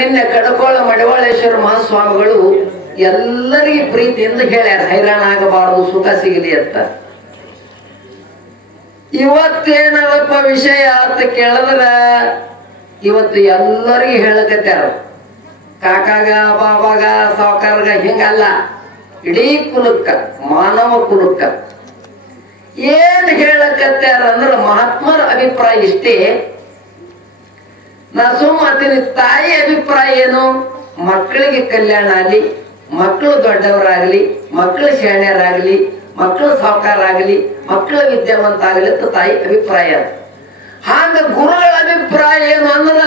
ನಿನ್ನೆ ಕಡಕೋಳ ಮಡಿವಾಳೇಶ್ವರ ಮಹಾಸ್ವಾಮಿಗಳು ಎಲ್ಲರಿಗೂ ಪ್ರೀತಿಯಿಂದ ಹೇಳ್ಯಾರ, ಹೈರಾಣ ಆಗಬಾರದು, ಸುಖ ಸಿಗಲಿ ಅಂತ. ಇವತ್ತೇನದಪ್ಪ ವಿಷಯ ಅಂತ ಕೇಳಿದ್ರ ಇವತ್ತು ಎಲ್ಲರಿಗೂ ಹೇಳಕತ್ಯಾರ. ಕಾಕಾಗ, ಬಾಬಾಗ, ಸಾವುಕಾರಗ ಹಿಂಗಲ್ಲ, ಇಡೀ ಕುಲಕ್ಕ, ಮಾನವ ಕುಲಕ್ಕ ಏನ್ ಹೇಳಕತ್ಯಾರ ಅಂದ್ರ ಮಹಾತ್ಮರ ಅಭಿಪ್ರಾಯ ಇಷ್ಟೇ. ನಾ ಸುಮ್ಮನೆ ತಾಯಿ ಅಭಿಪ್ರಾಯ ಏನು? ಮಕ್ಕಳಿಗೆ ಕಲ್ಯಾಣ ಆಗಲಿ, ಮಕ್ಕಳು ದೊಡ್ಡವರಾಗ್ಲಿ, ಮಕ್ಕಳು ಶಾಣ್ಯರಾಗ್ಲಿ, ಮಕ್ಕಳು ಸಾವುಕಾರಾಗ್ಲಿ, ಮಕ್ಕಳು ವಿದ್ಯಾವಂತ ಆಗ್ಲಿ ಅಂತ ತಾಯಿ ಅಭಿಪ್ರಾಯ. ಹಾಗ ಗುರುಗಳ ಅಭಿಪ್ರಾಯ ಏನು ಅಂದ್ರ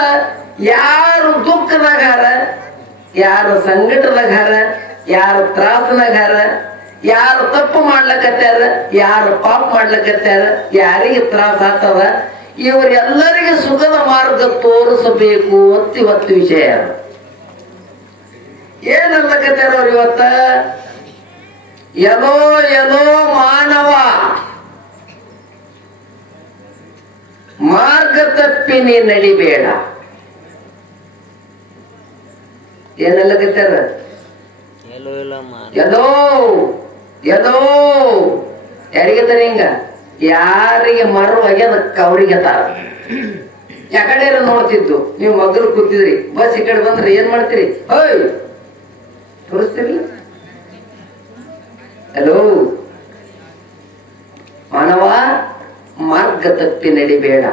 ಯಾರು ದುಃಖದಾಗಾರ, ಯಾರು ಸಂಕಟದಾಗಾರ, ಯಾರು ತ್ರಾಸನಾಗಾರ, ಯಾರು ತಪ್ಪು ಮಾಡ್ಲಕತ್ಯಾರ, ಯಾರು ಪಾಪ ಮಾಡ್ಲಕತ್ಯಾರ, ಯಾರಿಗೆ ತ್ರಾಸ ಆಗ್ತದ, ಇವರೆಲ್ಲರಿಗೆ ಸುಖದ ಮಾರ್ಗ ತೋರಿಸಬೇಕು ಅಂತ ಇವತ್ತು ವಿಷಯ. ಏನಲ್ಲಕತ್ಯಾರ ಅವ್ರು ಇವತ್ತ? ಎಲ್ಲೋ ಎಲ್ಲೋ ಮಾನವ ಮಾರ್ಗ ತಪ್ಪಿ ನೀ ನಡಿಬೇಡ. ಏನಲ್ಲಕತ್ಯಾರ? ಎಲ್ಲೋ ಎಲ್ಲೋ ಯಾರಿಗತ್ತಾರ ಹಿಂಗ? ಯಾರಿಗೆ ಮರು ಆಗ್ಯದಕ್ಕ ಅವ್ರಿಗೆ ತಾರ. ಯಾಕಡೆ ನೋಡ್ತಿದ್ದು ನೀವು ಮಗರು ಕೂತಿದ್ರಿ, ಬಸ್ ಈ ಕಡೆ ಬಂದ್ರೆ ಏನ್ ಮಾಡ್ತೀರಿ? ಓಯ್ ತೋರಿಸ್ತಿರ್ಲಿ. ಹಲೋ ಮಾನವ, ಮಾರ್ಗ ತಪ್ಪಿ ನಡಿಬೇಡ.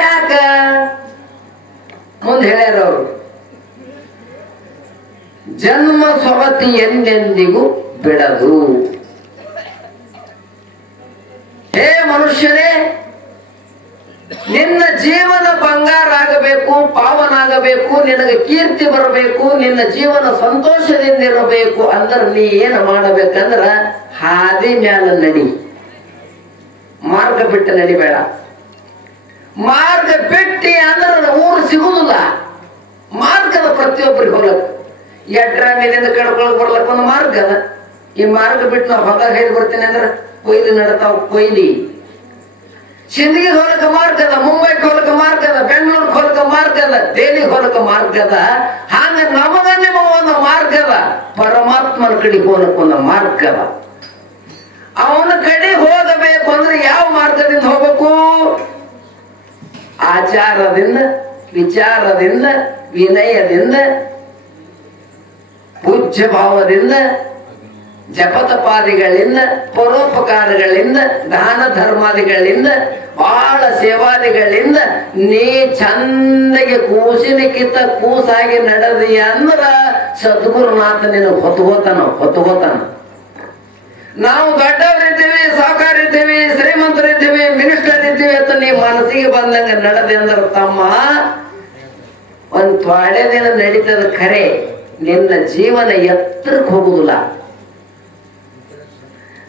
ಯಾಕ ಮುಂದೆ ಹೇಳ್ಯಾರ ಅವರು, ಜನ್ಮ ಸೊಗತಿ ಎಂದೆಂದಿಗೂ ಬಿಡದು. ಹೇ ಮನುಷ್ಯನೇ, ನಿನ್ನ ಜೀವನ ಬಂಗಾರ ಆಗಬೇಕು, ಪಾವನಾಗಬೇಕು, ನಿನಗೆ ಕೀರ್ತಿ ಬರಬೇಕು, ನಿನ್ನ ಜೀವನ ಸಂತೋಷದಿಂದ ಇರಬೇಕು ಅಂದ್ರೆ ನೀ ಏನು ಮಾಡಬೇಕಂದ್ರ ಹಾದಿ ಮ್ಯಾಲ ನಡಿ, ಮಾರ್ಗ ಬಿಟ್ಟು ನಡಿಬೇಡ. ಮಾರ್ಗ ಬಿಟ್ಟಿ ಅಂದ್ರೆ ಊರು ಸಿಗುದಿಲ್ಲ. ಮಾರ್ಗದ ಪ್ರತಿಯೊಬ್ಬರಿಗೆ ಹೋಗ್ಲಕ್, ಎಟ್ರ ಮೇಲಿಂದ ಕಡ್ಕೊಳಕ್ ಬರ್ಲಕ್ ಒಂದು ಮಾರ್ಗ ಅದ. ಈ ಮಾರ್ಗ ಬಿಟ್ಟು ನಾವು ಹೊತ್ತಾಗ ಹೇಳಿ ಬರ್ತೀನಿ ಅಂದ್ರೆ ಕೊಯ್ಲಿ ನಡತಾವ, ಕೊಯ್ಲಿ. ಸಿಂದಗಿ ಹೊಲಕ ಮಾರ್ಗ ಅದ, ಮುಂಬೈಗೆ ಹೊಲಕ ಮಾರ್ಗ ಅದ, ಬೆಂಗಳೂರಿಗೆ ಹೊಲಕ ಮಾರ್ಗ ಅದ, ದೆಹಲಿಗೆ ಹೊಲಕ ಮಾರ್ಗ ಅದ. ಹಾಗ ನಮಗ ನಿಮ್ಮ ಒಂದು ಮಾರ್ಗ ಅದ, ಪರಮಾತ್ಮನ ಕಡೆ ಹೋಲಕ್ ಒಂದು ಮಾರ್ಗ ಅದ. ಅವನ ಕಡೆ ಹೋಗಬೇಕು ಅಂದ್ರೆ ಯಾವ ಮಾರ್ಗದಿಂದ ಹೋಗ್ಬೇಕು? ಆಚಾರದಿಂದ, ವಿಚಾರದಿಂದ, ವಿನಯದಿಂದ, ಪೂಜ್ಯ ಭಾವದಿಂದ, ಜಪತಪಾದಿಗಳಿಂದ, ಪರೋಪಕಾರಗಳಿಂದ, ದಾನ ಧರ್ಮಾದಿಗಳಿಂದ, ಬಹಳ ಸೇವಾದಿಗಳಿಂದ ನೀ ಚಂದಗೆ ಕೂಸಿನಕ್ಕಿಂತ ಕೂಸಾಗಿ ನಡೆದಿ ಅಂದ್ರ ಸದ್ಗುರುನಾಥ ನಿನಗೆ ಹೊತ್ತುಗೋತಾನ. ನಾವು ದೊಡ್ಡವರಿದ್ದೀವಿ, ಸಾವುಕಾರಿದ್ದೀವಿ, ಶ್ರೀಮಂತರಿದ್ದೀವಿ, ಮಿನಿಸ್ಟರ್ ಇದ್ದೀವಿ ಅಂತ ನೀ ಮನಸ್ಸಿಗೆ ಬಂದಂಗ ನಡೆದಿ ಅಂದ್ರ ತಮ್ಮ ಒಂದ್ ತೊಡೆ ದಿನ ನಡೀತದ ಖರೆ, ನಿನ್ನ ಜೀವನ ಎತ್ತರಕ್ಕೆ ಹೋಗುದಿಲ್ಲ.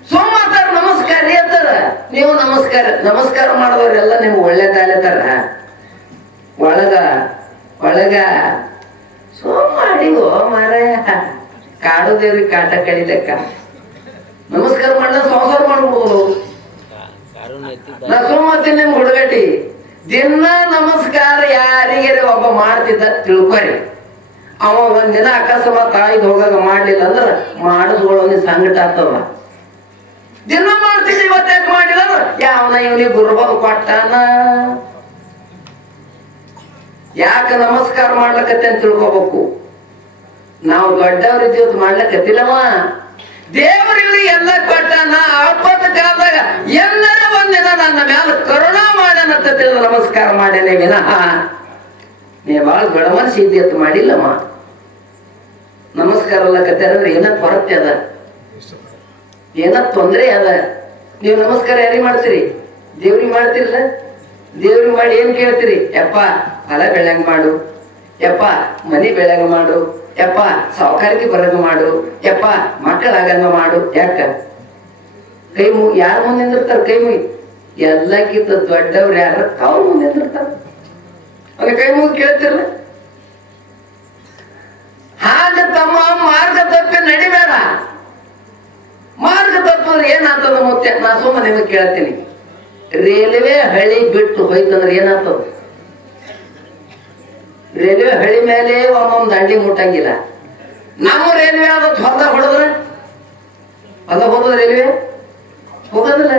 ಸೋಮವಾರ ನಮಸ್ಕಾರ ಹೇಳ್ತಾರ, ನೀವು ನಮಸ್ಕಾರ ಮಾಡಿದವ್ರೆಲ್ಲ ನಿಮ್ಗೆ ಒಳ್ಳೇದಾಗ್ಲತ್ತಾರ. ಒಳಗ ಸೋಮಾಡಿಗೋ ಮಾರ ಕಾಡು ದೇವ್ರಿಗೆ ಕಾಟ ಕಡಿದಕ್ಕ ನಮಸ್ಕಾರ ಮಾಡ್ದ ಸಂಸಾರ ಮಾಡ್ಬೋದು. ನಾ ಸೋಮತ್ತೀನಿ ನಿಮ್ಗೆ ಹುಡುಗಟಿ ದಿನ ನಮಸ್ಕಾರ ಯಾರಿಗೆ ಒಬ್ಬ ಮಾಡ್ತಿದ್ದ ತಿಳ್ಕೊರಿ. ಅವ ಒಂದಿನ ಅಕಸ್ಮಾತ್ ಆಯ್ದು ಹೋಗಾಗ ಮಾಡ್ಲಿಲ್ಲ ಅಂದ್ರ ಮಾಡಿಸ್ಕೊಳ್ಳೋ ಸಂಕಟ ಆಗ್ತದ. ದಿನ ಮಾಡ್ತೀನಿ ಇವತ್ತು ಯಾಕೆ ಮಾಡಿಲ್ಲ ಅಂದ್ರ ಯಾವನ ಇವನಿಗೆ ಗುರುಬಲ್ ಕೊಟ್ಟಾನ, ಯಾಕ ನಮಸ್ಕಾರ ಮಾಡ್ಲಕತ್ತೆ ಅಂತ ತಿಳ್ಕೊಬೇಕು. ನಾವು ದೊಡ್ಡವ್ರಿದ್ದೀವತ್ತು ಮಾಡ್ಲಕತ್ತಿಲ್ಲವ, ದೇವರಿಗೆ ಎಲ್ಲ ಕೊಟ್ಟಾನ. ಆಪತ್ತ ಕಾಲದಾಗ ಎಲ್ಲರ ಒಂದಿನ ನನ್ನ ಮ್ಯಾಲ ಕರುಣಾ ಮಾಡ್ಯಾನಂತ ತಿಳಿದು ನಮಸ್ಕಾರ ಮಾಡ್ಯಾನೆ ವಿನಃ ನೀ ಬಾಳ ದೊಡ್ಡ ಮನಸ್ಸು ಇದ್ದಿತ್ತು ಮಾಡಿಲ್ಲಮ್ಮ. ನಮಸ್ಕಾರ ಅಲ್ಲಕತ್ತಾರಂದ್ರೆ ಏನ ಕೊರತೆ ಅದ, ಏನ ತೊಂದ್ರೆ ಅದ. ನೀವು ನಮಸ್ಕಾರ ಯಾರಿಗೆ ಮಾಡ್ತೀರಿ? ದೇವ್ರಿಗೆ ಮಾಡ್ತಿರಲ್ಲ. ದೇವ್ರಿಗೆ ಮಾಡಿ ಏನ್ ಕೇಳ್ತೀರಿ? ಯಪ್ಪ ಹೊಲ ಬೆಳಂಗ್ ಮಾಡು, ಯಪ್ಪ ಮನಿ ಬೆಳಂಗ ಮಾಡು, ಯಪ್ಪ ಸಾವುಕಾರಿಕೆ ಬರಂಗ ಮಾಡು, ಯಪ್ಪ ಮಕ್ಕಳಾಗಂಗ ಮಾಡು. ಯಾಕ ಕೈ ಮು ಯಾರ ಮುಂದೆ ನಿಂದಿರ್ತಾರ? ಕೈ ಮುಗಿ ಎಲ್ಲಕ್ಕಿಂತ ದೊಡ್ಡವ್ರು ಯಾರ ಅವ್ರ ಮುಂದೆ ನಿಂದಿರ್ತಾರ. ಅದ ಕೈ ಮುಗಿ ಕೇಳ್ತಿರಲ್ಲ. ಹಾಗ ತಮ್ಮ ಮಾರ್ಗ ತಪ್ಪಿ ನಡಿಬೇಡ. ಮಾರ್ಗ ತಪ್ಪಿದ್ರೆ ಏನಾಗ್ತದ ಮುತ್ತೆ? ನಾ ಸುಮ್ಮನೆ ನಿಮಗೆ ಕೇಳ್ತೀನಿ, ರೈಲ್ವೆ ಹಳಿ ಬಿಟ್ಟು ಹೋಯ್ತಂದ್ರೆ ಏನಾಗ್ತದ? ರೈಲ್ವೆ ಹಳಿ ಮೇಲೆ ಒಮ್ಮೊಮ್ಮೆ ದಂಡಿ ಮುಟ್ಟಂಗಿಲ್ಲ. ನಮ್ಮ ರೈಲ್ವೆ ಆದತ್ ಹೊಲ್ದಾಗ ಹೊಡೆದ್ರೆ ಹೊಲ್ದಾಗ ಹೋಗೋದು ರೈಲ್ವೆ ಹೋಗೋದಿಲ್ಲ.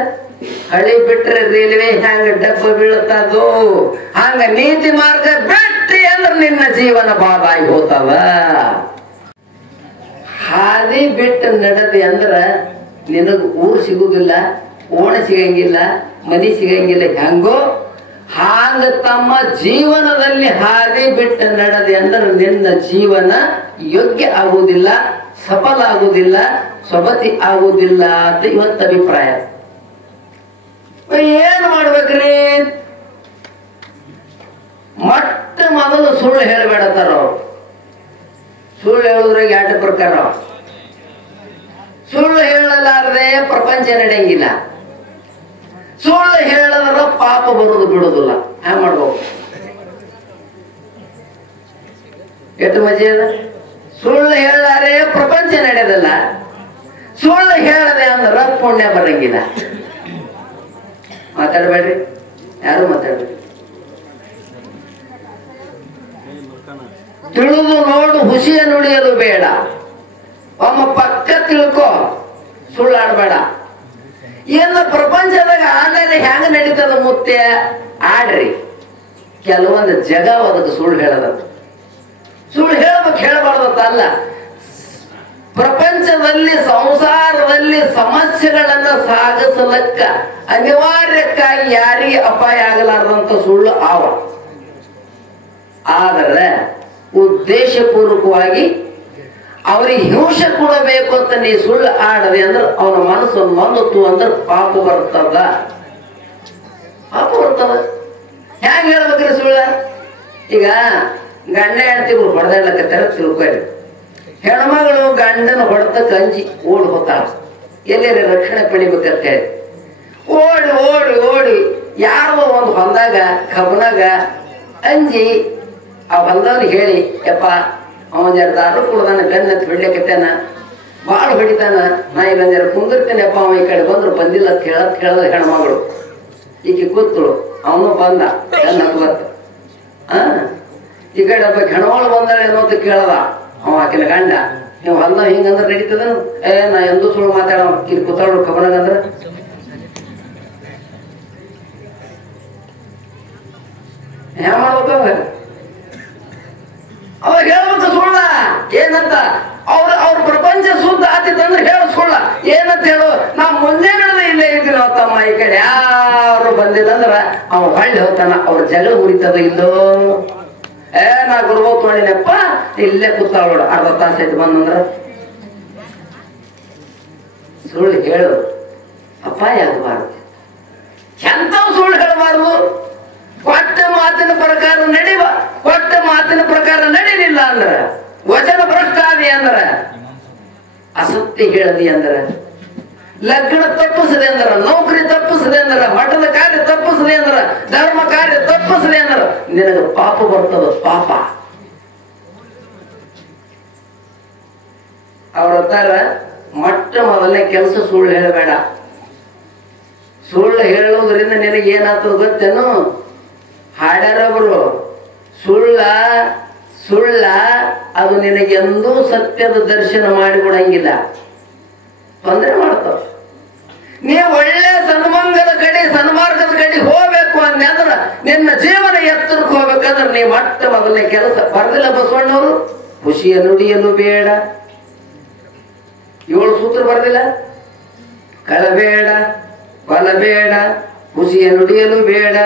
ಹಳಿ ಬಿಟ್ರೆ ರೈಲ್ವೆ ಹೆಂಗ ಡಬ್ಬ ಬೀಳುತ್ತದು, ಹಂಗ ನೀತಿ ಮಾರ್ಗ ಬಿಟ್ಟಿ ಅಂದ್ರೆ ನಿನ್ನ ಜೀವನ ಬಾದಾಗಿ ಹೋತವ. ಹಾದಿ ಬಿಟ್ಟು ನಡೆದಿ ಅಂದ್ರ ನಿನಗ್ ಊರು ಸಿಗುದಿಲ್ಲ, ಓಣ ಸಿಗಂಗಿಲ್ಲ, ಮನಿ ಸಿಗಂಗಿಲ್ಲ. ಹೆಂಗೋ ಹಾಂಗ ತಮ್ಮ ಜೀವನದಲ್ಲಿ ಹಾದಿ ಬಿಟ್ಟು ನಡೆದಿ ಅಂದ್ರೆ ನಿನ್ನ ಜೀವನ ಯೋಗ್ಯ ಆಗುವುದಿಲ್ಲ, ಸಫಲ ಆಗುವುದಿಲ್ಲ, ಸ್ವಬತಿ ಆಗುವುದಿಲ್ಲ ಅಂತ ಇವತ್ತು ಅಭಿಪ್ರಾಯ. ಏನ್ ಮಾಡ್ಬೇಕ್ರಿ? ಮೊಟ್ಟ ಮೊದಲು ಸುಳ್ಳು ಹೇಳ್ಬೇಡತ್ತಾರ ಅವ್ರು. ಸುಳ್ಳು ಹೇಳುದ್ರಾಗ 2 ಪ್ರಕಾರ. ಸುಳ್ಳು ಹೇಳಲಾರದೆ ಪ್ರಪಂಚ ನಡೆಯಂಗಿಲ್ಲ. ಸುಳ್ಳು ಹೇಳದ್ರ ಪಾಪ ಬರುದು ಬಿಡುದಿಲ್ಲ. ಹ್ಯಾಂಗ ಮಾಡ್ಬೇಕು? ಎಷ್ಟು ಮಜೆ ಅದ. ಸುಳ್ಳು ಹೇಳಾರೆ ಪ್ರಪಂಚ ನಡೆಯೋದಲ್ಲ, ಸುಳ್ಳು ಹೇಳದೆ ಅಂದ್ರ ಪುಣ್ಯ ಬರಂಗಿಲ್ಲ. ಮಾತಾಡ್ಬೇಡ್ರಿ, ಯಾರು ಮಾತಾಡ್ಬೇಡ್ರಿ. ತಿಳಿದು ನೋಡು ಹುಸಿಯ ನುಡಿಯಲು ಬೇಡ. ಒಮ್ಮ ಪಕ್ಕ ತಿಳ್ಕೊ, ಸುಳ್ಳಾಡ್ಬೇಡ. ಏನು ಪ್ರಪಂಚದಾಗ ಆಡಲಿ ಹೆಂಗ ನಡೀತದ ಮುತ್ತೆ ಆಡ್ರಿ. ಕೆಲವೊಂದು ಜಗ ಅದಕ್ಕೆ ಸುಳ್ಳು ಹೇಳದ. ಸುಳ್ಳು ಹೇಳ್ಬೇಕು, ಹೇಳಬಾರ್ದತ್ತ ಅಲ್ಲ. ಪ್ರಪಂಚದಲ್ಲಿ ಸಂಸಾರದಲ್ಲಿ ಸಮಸ್ಯೆಗಳನ್ನ ಸಾಗಿಸಲಕ್ಕ ಅನಿವಾರ್ಯಕ್ಕಾಗಿ ಯಾರಿಗೆ ಅಪಾಯ ಆಗಲಾರದಂತ ಸುಳ್ಳು ಆವ. ಆದರೆ ಉದ್ದೇಶಪೂರ್ವಕವಾಗಿ ಅವ್ರಿಗೆ ಹಿಂಸೆ ಕೊಡಬೇಕು ಅಂತ ನೀ ಸುಳ್ಳು ಆಡದೆ ಅಂದ್ರೆ ಅವನ ಮನಸ್ಸು ಮಂದತ್ತು ಅಂದ್ರೆ ಪಾಪ ಬರ್ತದ. ಪಾಪ ಬರ್ತದ. ಹೆಂಗ್ ಹೇಳ್ಬೇಕ್ರಿ ಸುಳ್ಳ? ಈಗ ಗಂಡ ಹೆಂಡತಿಗಳು ಹೊಡೆದಾಡ್ಲಕತ್ತಾರ ತಿಳ್ಕೊರಿ. ಹೆಣ್ಮಗಳು ಗಂಡನ ಹೊಡೆತ ಕಂಜಿ ಓಡಿ ಹೋಗ್ತಾಳ, ಎಲ್ಲೇ ರಕ್ಷಣೆ ಪಡಿಬೇಕಂತ ಹೇಳಿ ಓಡಿ ಓಡಿ ಓಡಿ ಯಾರೋ ಒಂದು ಹೊಲದಾಗ ಕಬ್ಬನಾಗ ಅಂಜಿ ಆ ಹೊಲದವ್ರಿಗೆ ಹೇಳಿ, ಯಪ್ಪ ಅವನ ಜರ ದಾರು ಕುಡ್ದಾನ, ಬೆನ್ನತ್ ಬಿಡ್ಲಿಕ್ಕತ್ತಾನ, ಭಾಳ ಹೊಡಿತಾನ, ನಾ ಇಲ್ಲ ಜರ ಕುಂದಿರ್ತೇನೆಪ್ಪ, ಅವ ಈ ಕಡೆ ಬಂದ್ರು ಬಂದಿಲ್ಲ ಅಂತ ಕೇಳದ ಹೆಣ್ಮಗಳು. ಈಕೆ ಕೂತಳು, ಅವನು ಬಂದ ಬೆನ್ನತ್ ಬತ್ತ. ಈ ಕಡೆ ಒಬ್ಬ ಹೆಣ್ಮಗಳು ಬಂದಾಳೆ ಏನೋ ಅಂತ ಕೇಳದ ಅವ ಆಕಿನ ಗಂಡ. ನೀವು ಹೊಲ್ದ ಹಿಂಗಂದ್ರೆ ನಡೀತದ? ನಾ ಎಂದೂ ಸುಳ್ಳು ಮಾತಾಡ ಇಲ್ಲಿ ಕೂತಾಳು ಕಬ್ಬನಾಗಂದ್ರ ಹ್ಯಾಂಗ ಮಾಡ್ಬೇಕ? ಅವಾಗ ಹೇಳ್ಬೇಕು ಸುಳ್ಳ ಏನಂತ. ಅವ್ರ ಪ್ರಪಂಚ ಶುದ್ಧ ಆತಿತ್ತಂದ್ರೆ ಹೇಳು ಸುಳ್ಳ ಏನಂತ ಹೇಳು. ನಾ ಮುಂಜಾನೆ ಇಲ್ಲೇ ಇದ್ದೀನ ತಮ್ಮ, ಈ ಕಡೆ ಯಾರು ಬಂದಿಲ್ಲ ಅಂದ್ರ ಅವ ಹೊಳ್ಳಿ ಹೋಗ್ತಾನ, ಅವ್ರ ಜಗಳ ಉರಿತದ ಇಲ್ಲೋ. ನಾ ಗುರುಬ ತೊಳಿನಪ್ಪ ಇಲ್ಲೇ ಕೂತಾಳ ನೋಡು, ಅರ್ಧ ತಾಸು ಆಯ್ತು ಬಂದಂದ್ರ. ಸುಳ್ಳು ಹೇಳು, ಅಪಾಯ ಆಗಬಾರ್ದು. ಎಂತವ್ ಸುಳ್ಳು ಹೇಳಬಾರ್ದು. ಕೊಟ್ಟ ಮಾತಿನ ಪ್ರಕಾರ ನಡಿವ, ಕೊಟ್ಟ ಮಾತಿನ ಪ್ರಕಾರ ನಡೀಲಿಲ್ಲ ಅಂದ್ರ, ವಚನ ಭ್ರಷ್ಟ ಆದಿ ಅಂದ್ರ, ಅಸತ್ಯ ಹೇಳದಿ ಅಂದ್ರ, ಲಗ್ನ ತಪ್ಪಿಸದೆ ಅಂದ್ರ, ನೌಕರಿ ತಪ್ಪಿಸದೆ ಅಂದ್ರ, ಮಠದ ಕಾರ್ಯ ತಪ್ಪಿಸದೆ ಅಂದ್ರ, ಧರ್ಮ ಕಾರ್ಯ ತಪ್ಪಿಸದೆ ಅಂದ್ರ ನಿನಗ ಪಾಪ ಬರ್ತದ. ಪಾಪ. ಅವ್ರ ಮೊಟ್ಟ ಮೊದಲನೇ ಕೆಲಸ ಸುಳ್ಳು ಹೇಳಬೇಡ. ಸುಳ್ಳು ಹೇಳೋದ್ರಿಂದ ನಿನಗೆ ಏನಾಗ್ತದ ಗೊತ್ತೇನು? ಹಾಡ್ಯಾರೊಬ್ರು, ಸುಳ್ಳ ಸುಳ್ಳ ಅದು ನಿನಗೆಂದೂ ಸತ್ಯದ ದರ್ಶನ ಮಾಡಿಕೊಡಂಗಿಲ್ಲ, ತೊಂದರೆ ಮಾಡ್ತಾವ. ನೀ ಒಳ್ಳೆ ಸನ್ಮಂಗದ ಕಡೆ ಸನ್ಮಾರ್ಗದ ಕಡೆ ಹೋಗ್ಬೇಕು ಅಂದ್ರ ನಿನ್ನ ಜೀವನ ಎತ್ತರಕ್ಕೆ ಹೋಗ್ಬೇಕಂದ್ರೆ ನೀ ಮೊಟ್ಟ ಮೊದಲನೇ ಕೆಲಸ ಬರ್ದಿಲ್ಲ ಬಸವಣ್ಣವರು, ಖುಷಿಯ ನುಡಿಯಲು ಬೇಡ. 7 ಸೂತ್ರ ಬರ್ದಿಲ್ಲ. ಕಳಬೇಡ, ಕೊಲಬೇಡ, ಖುಷಿಯ ನುಡಿಯಲು ಬೇಡ,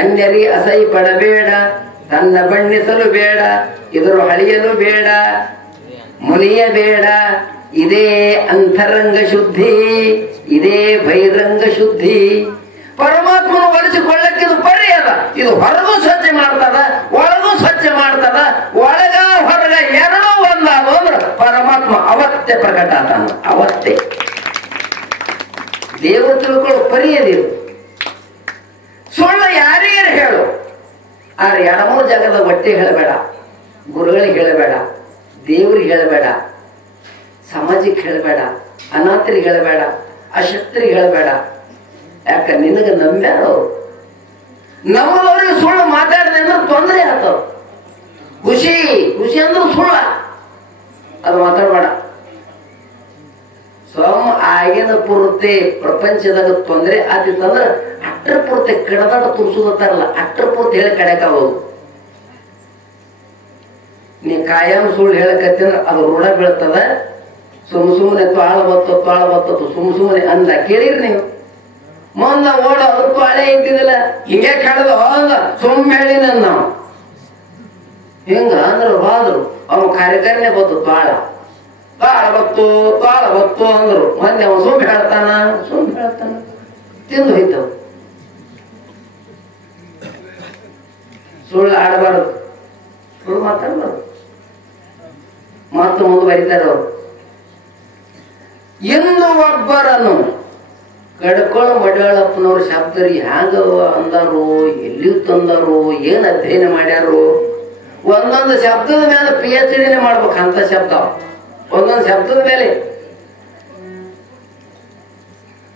ಅನ್ಯರಿ ಅಸೈ ಪಡಬೇಡ, ತನ್ನ ಬಣ್ಣಿಸಲು ಬೇಡ, ಎದುರು ಹಳಿಯಲು ಬೇಡ, ಮುಲಿಯಬೇಡ. ಇದೇ ಅಂತರಂಗ ಶುದ್ಧಿ, ಇದೇ ಬಹಿರಂಗ ಶುದ್ಧಿ. ಪರಮಾತ್ಮನು ಒಲಿಸಿಕೊಳ್ಳಕ್ಕಿದು ಪರ್ಯಾದ. ಇದು ಹೊರಗೂ ಸ್ವಚ್ಛ ಮಾಡ್ತದ, ಒಳಗೂ ಸ್ವಚ್ಛ ಮಾಡ್ತದ. ಒಳಗ ಹೊರಗ ಎರಡೂ ಒಂದಾದ ಅಂದ್ರೆ ಪರಮಾತ್ಮ ಅವತ್ತೇ ಪ್ರಕಟ ಆತಾನ. ಅವತ್ತೇ ದೇವರು ತಿಳ್ಕೊಳ್ಳೋ ಪರಿಯದಿರು. ಸುಳ್ಳು ಯಾರಿಗಾರ ಹೇಳು, ಆದ್ರೆ 2-3 ಜಾಗದ ಒಟ್ಟೆ ಹೇಳಬೇಡ. ಗುರುಗಳಿಗೆ ಹೇಳಬೇಡ, ದೇವ್ರಿಗೆ ಹೇಳಬೇಡ, ಸಮಾಜಕ್ಕೆ ಹೇಳಬೇಡ, ಅನಾಥರಿಗೆ ಹೇಳಬೇಡ, ಅಶಕ್ತರಿಗೆ ಹೇಳಬೇಡ. ಯಾಕ ನಿನಗೆ ನಂಬ್ಯಾರ ಅವ್ರು. ನಮ್ಮದವ್ರಿಗೆ ಸುಳ್ಳು ಮಾತಾಡಿದೆ ಅಂದ್ರೆ ತೊಂದರೆ ಆಗ್ತಾವ. ಪೂರ್ತಿ ಪ್ರಪಂಚದಾಗ ತೊಂದರೆ ಆತಿತ್ತಂದ್ರ ಅಟ್ರ ಪೂರ್ತಿ ಕಡದಾಡ ತುರ್ಸುದತ್ತಾರಲ್ಲ, ಅಟ್ರ ಪೂರ್ತಿ ಹೇಳಿ ಕಡೆಕಾಗೋದು. ನೀ ಕಾಯಂ ಸುಳ್ಳು ಹೇಳಕತ್ತಂದ್ರ ಅದು ಋಣ ಬೀಳ್ತದ. ಸುಮ್ಮನೆ ತಾಳ ಬತ್ತ ಸುಮ್ಮನೆ ಅಂದ ಕೇಳಿರಿ ನೀವು. ಮುಂದ ಓಡ ಅದ್ರ ತಾಳೆ ಇದ್ದಿದಿಲ್ಲ, ಹಿಂಗೆ ಕಡದ ಅಂದ ಸುಮ್ಮ ಹೇಳಿನ ನಾವು ಹಿಂಗ ಅಂದ್ರು ಹೋದ್ರು. ಅವ್ನು ಕಾರ್ಯಕಾರಿನೇ ಬತ್ತು ತಾಳ ಬತ್ತು ಅಂದ್ರು. ಮೊನ್ನೆ ಅವನು ಸುಮ್ ಹೇಳ್ತಾನ ತಿಂದು ಹೋಯ್ತವ. ಸುಳ್ಳು ಆಡಬಾರ್ದು, ಸುಳ್ಳು ಮಾತಾಡಬಾರ್ದು. ಮತ್ತು ಮುಂದೆ ಬರೀತಾರೆ ಅವರು, ಎಂದು ಒಬ್ಬರನ್ನು ಕಡ್ಕೊಳ್ಳೋ ಮಡ್ಯಾಳಪ್ಪನವ್ರ ಶಬ್ದರಿ ಹ್ಯಾಂಗ ಅಂದಾರು, ಎಲ್ಲಿ ತಂದಾರು, ಏನ್ ಅಧ್ಯಯನ ಮಾಡ್ಯಾರು. ಒಂದೊಂದು ಶಬ್ದದ ಮೇಲೆ PhD ಮಾಡ್ಬೇಕು ಅಂತ ಶಬ್ದ. ಒಂದೊಂದು ಶಬ್ದದ ಮೇಲೆ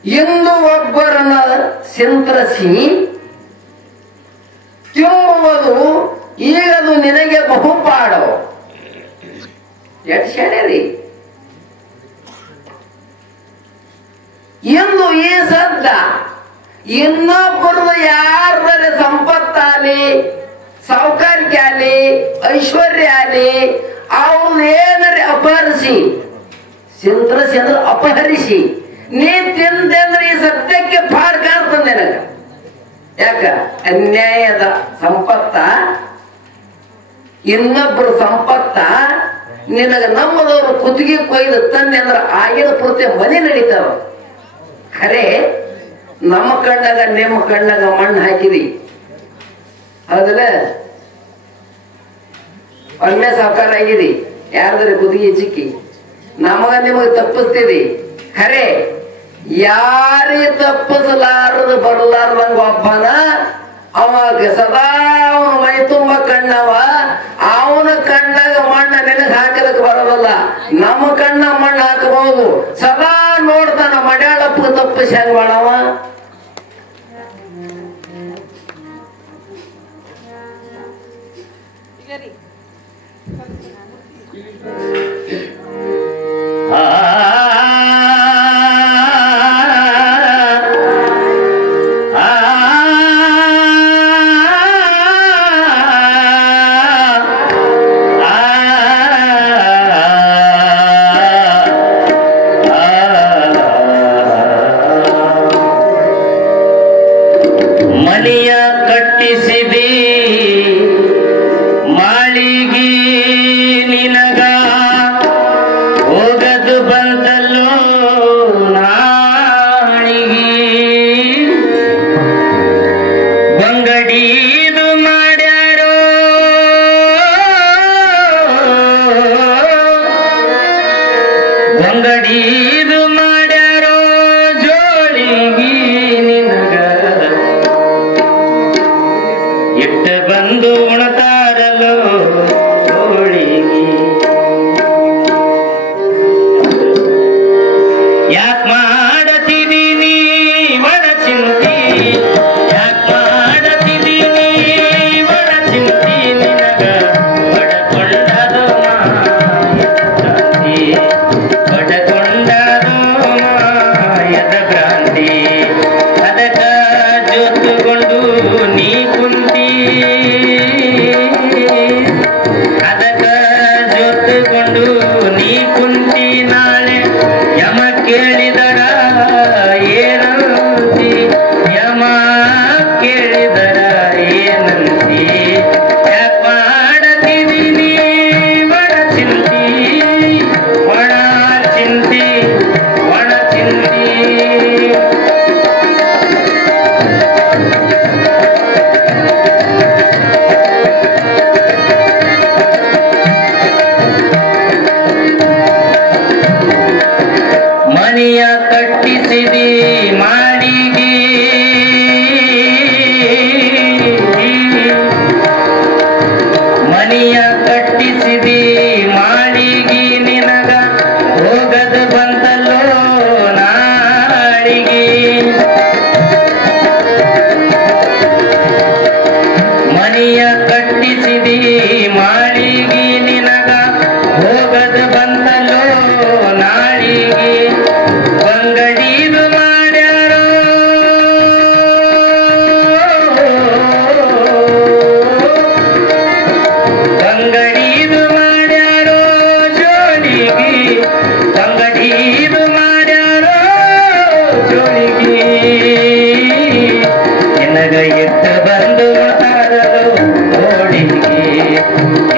ಎಂದು ಒಬ್ಬರನ್ನ ಸಿಂತ್ರಸಿ ತಿಂಬುವುದು ಈಗದು ನಿನಗೆ ಬಹುಪಾಡೋ. ಎಟ್ ಶಾಣ್ಯರಿ ಎಂದು ಈ ಸದ್ದ ಇನ್ನೊಬ್ಬರದ ಯಾರ ಸಂಪತ್ತಾಲಿ, ಸಾವುಕಾರಿಕೆ ಆಲಿ, ಐಶ್ವರ್ಯ ಆಲಿ, ಅವ್ರು ಏನಾರ ಅಪಹರಿಸಿ, ಸಿಂತ್ರಸಿ ಅಂದ್ರೆ ಅಪಹರಿಸಿ ನೀ ತಿಂದೆ ಅಂದ್ರೆ ಈ ಸತ್ಯಕ್ಕೆ ಪಾಡ್ ಕಾಣ್ತಂದೆ ನನಗ. ಯಾಕ ಅನ್ಯಾಯದ ಸಂಪತ್ತ, ಇನ್ನೊಬ್ಬರ ಸಂಪತ್ತ ನಿನಗ ನಮ್ಮದವ್ರು ಕುತ್ತಿಗೆ ಕೊಯ್ದು ತಂದೆ ಅಂದ್ರೆ ಆಗಿನ ಪೂರ್ತಿ ಮನೆ ನಡೀತಾವ. ಖರೆ ನಮ್ಮ ಕಣ್ಣಾಗ ನಿಮ್ಮ ಕಣ್ಣಾಗ ಮಣ್ಣು ಹಾಕಿದಿ ಹೌದಲ್ಲ, ಒಮ್ಮೆ ಸಾಕಾರ ಆಗಿದಿ, ಯಾರ್ದಾರ ಕುದಿಗೆ ಚಿಕ್ಕಿ ನಮಗ ನಿಮಗ ತಪ್ಪಿಸ್ತಿದಿ. ಖರೆ ಯಾರೇ ತಪ್ಪಿಸಲಾರದು ಬರಲಾರ್ದಂಗ ಒಬ್ಬನ ಅವಾಗ ಸದಾ ಅವನ ಮೈ ತುಂಬ ಕಣ್ಣವ, ಅವನ ಕಣ್ಣಾಗ ಮಣ್ಣ ನಿನಗ ಹಾಕದಕ್ಕೆ ಬರೋದಲ್ಲ, ನಮ್ಮ ಕಣ್ಣ ಮಣ್ಣು ಹಾಕಬಹುದು. ಸದಾ ನೋಡ್ತಾನ ಮಡ್ಯಾಳಪ್ಪ ತಪ್ಪಿಸಿ ಹೆಂಗ್ ಮಾಡವ. ಮನೆಯ ಕಟ್ಟಿಸಿದಿ ಮಾಳಿಗೆ ನಿನಗ ಹೋಗದು ಬಂತಲ್ಲೋ ನಾಳಿಗೆ. ಬಂಗಡಿದು ಮಾಡ್ಯಾರೋ ಬಂಗಡಿದು ಮಾಡ್ಯಾರೋ ಜೋಳಿಗೆ ನಿನಗ ಇಟ್ಟ ಬಂದು ಉಣತಾರಲೋ ಜೋಳಿಗೆ. ಯಾಕ್ ಮಾಡತಿದೀನಿ ಒಣ ಚಿಂತಿ, ಯಾಕ್ ಮಾಡತಿದೀನಿ ಒಣ ಚಿಂತಿ, ನಿನಗ ಪಡಕೊಂಡದು ಮಾಯದ ಪಡಕೊಂಡದು ಮಾಯದ ಭ್ರಾಂತಿ. ಅದಕ್ಕ ಜೊತ್ತುಕೊಂಡು ನೀ ಕುಂತಿ, ಅದಕ್ಕ ಜೊತ್ತುಕೊಂಡು ನೀ ಕುಂತಿ. ನಾಳೆ ಯಮ ಕೇಳಿದರ ಏನಂತಿ, ಯಮ ಕೇಳಿದರ ಏನಂತಿ. ಯಾಕ್ ಮಾಡತಿದೀನಿ ಒಣ ಚಿಂತಿ, ಒಣ ಚಿಂತಿ, ಒಣ ಚಿಂತಿ. ಮನೆಯ ಕಟ್ಟಿಸಿದಿ ಮಾಳಿಗೆ, ಮನೆಯ ಕಟ್ಟಿಸಿದಿ ಮಾಳಿಗೆ ನಿನಗ ಹೋಗದು ಬಂತಲ್ಲೋ ನಾಳಿಗೆ. ಮನೆಯ ಕಟ್ಟಿಸಿದಿ ಮಾಳಿಗೆ ನಿನಗ ಹೋಗದು ಬಂತಲ್ಲೋ ನಾಳಿಗೆ. ಬಂಗಡಿ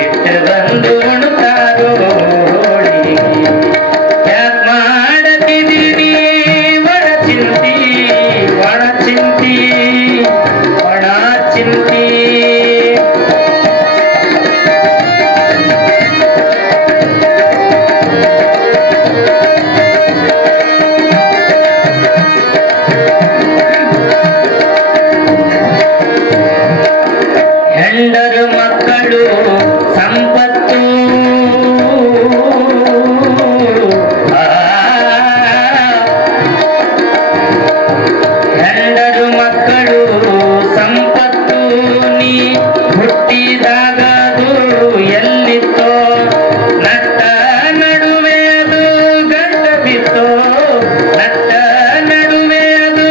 ಇಟ್ಟು ಬಂದು ಉಣ್ತಾರೋ ಹೋಳಿಗೆ ಯಾಕ್ ಮಾಡತಿದೀನಿ ಒಣ ಚಿಂತಿ ಒಣ ಚಿಂತಿ ಒಣ ಚಿಂತಿ ಹೆಂಡರು ಮಕ್ಕಳು ಸಂಪತ್ತು ಹೆಂಡರು ಮಕ್ಕಳು ಸಂಪತ್ತು ನೀ ಹುಟ್ಟಿದಾಗದು ಎಲ್ಲಿತ್ತೋ ನಟ್ಟ ನಡುವೆ ಅದು ಗಂಟ ಬಿತ್ತೋ ನಟ್ಟ ನಡುವೆ ಅದು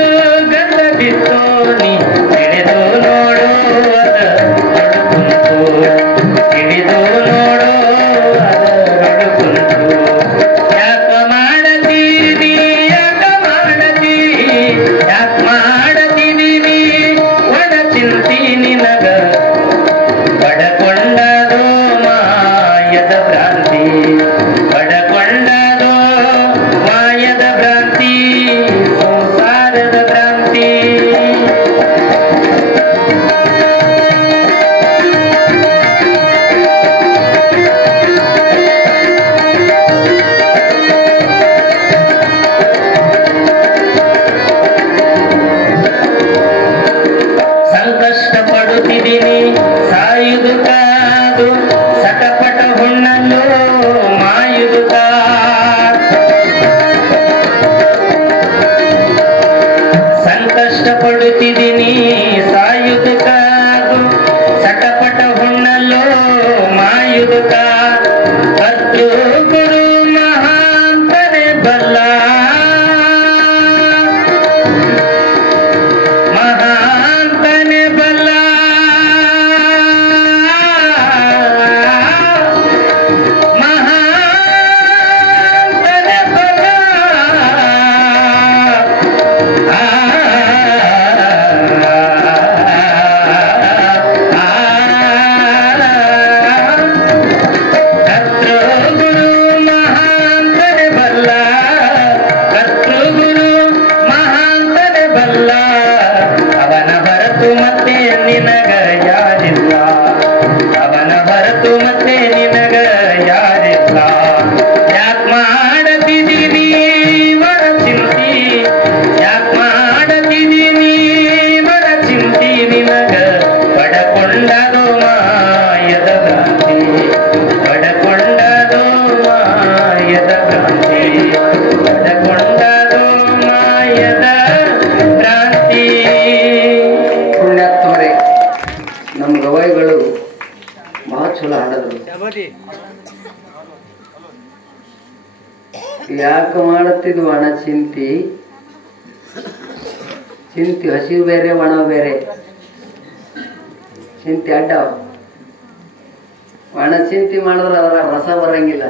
ಗಂಟ ಬಿತ್ತೋ ನೀ ತಿಳಿದು ನೋಡು ತಿಳಿದು ನೋಡು ಅದರೊಳು ಕುಂತು ಯಾಕ ಮಾಡತೀನಿ ಯಾಕ ಮಾಡತಿ ಯಾಕ ಮಾಡತೀನಿ ಒಡ ಚಿಂತಿ ನಿನಗ ಪಡಕೊಂಡದೋ ಮಾಯದ ಭ್ರಾಂತಿ ಪಡಕೊಂಡದೋ ಮಾಯದ ಭ್ರಾಂತಿ ಸಂಸಾರದ ಭ್ರಾಂತಿ ಸಂಕಷ್ಟ ಪಡುತ್ತಿದ್ದೀನಿ ಸಾಯುದು ಕಾದು ಸಟಪಟ ಹುಣ್ಣಲು ಮಾಯುದು ಸಂಕಷ್ಟ ಪಡುತ್ತಿದ್ದೀನಿ ಸಾಯುದು ಕಾದು ಸಟಪಟ ಹುಣ್ಣಲು ಮಾಯುದು ಕರ್ತೃ ಗುರು ಮಹಾಂತನೇ ಬಲ್ಲ ಮಹಾಂತನೇ ಬಲ್ಲ ಮಹಾಂತನೇ ಬಲ್ಲ ಕರ್ತೃಗುರು ಮಹಾಂತನೇ ಬಲ್ಲ ಕರ್ತೃಗುರು ಮಹಾಂತನೇ ಬಲ್ಲ ಅವನ ಹೊರತು ಮತ್ತೆ ನಿನಗ ಯಾರಿಲ್ಲ ಅವನ ಹೊರತು ಮತ್ತೆ ನಿನಗ ಯಾರಿಲ್ಲ ಯಾಕ್ ಮಾಡತಿದ್ದೀನಿ ಒಣ ಚಿಂತಿ ಯಾಕ್ ಮಾಡತಿದ್ದೀನಿ ಒಣ ಚಿಂತಿ ನಿನಗ ಪಡಕೊಂಡದೋ ಮಾಯದ ಭ್ರಾಂತಿ ಪಡಕೊಂಡದೋ ಮಾಯದ ಭ್ರಾಂತಿ ಪಡಕೊಂಡದೋ ಮಾಯದ ಭ್ರಾಂತಿ. ಪುಣ್ಯಾತ್ಮರೇ, ನಮ್ಮ ಗವಾಯಿಗಳು ಬಹಳ ಚಲೋ ಹಾಡದ್ರು. ಯಾಕ ಮಾಡತ್ತಿದ್ ಒಣ ಚಿಂತಿ ಚಿಂತಿ ಹಸಿವು ಬೇರೆ ಒಣ ಬೇರೆ ಚಿಂತಿ ಅಡ್ಡವ ಒಣ ಚಿಂತಿ ಮಾಡಿದ್ರೆ ಅದರ ರಸ ಬರಂಗಿಲ್ಲ.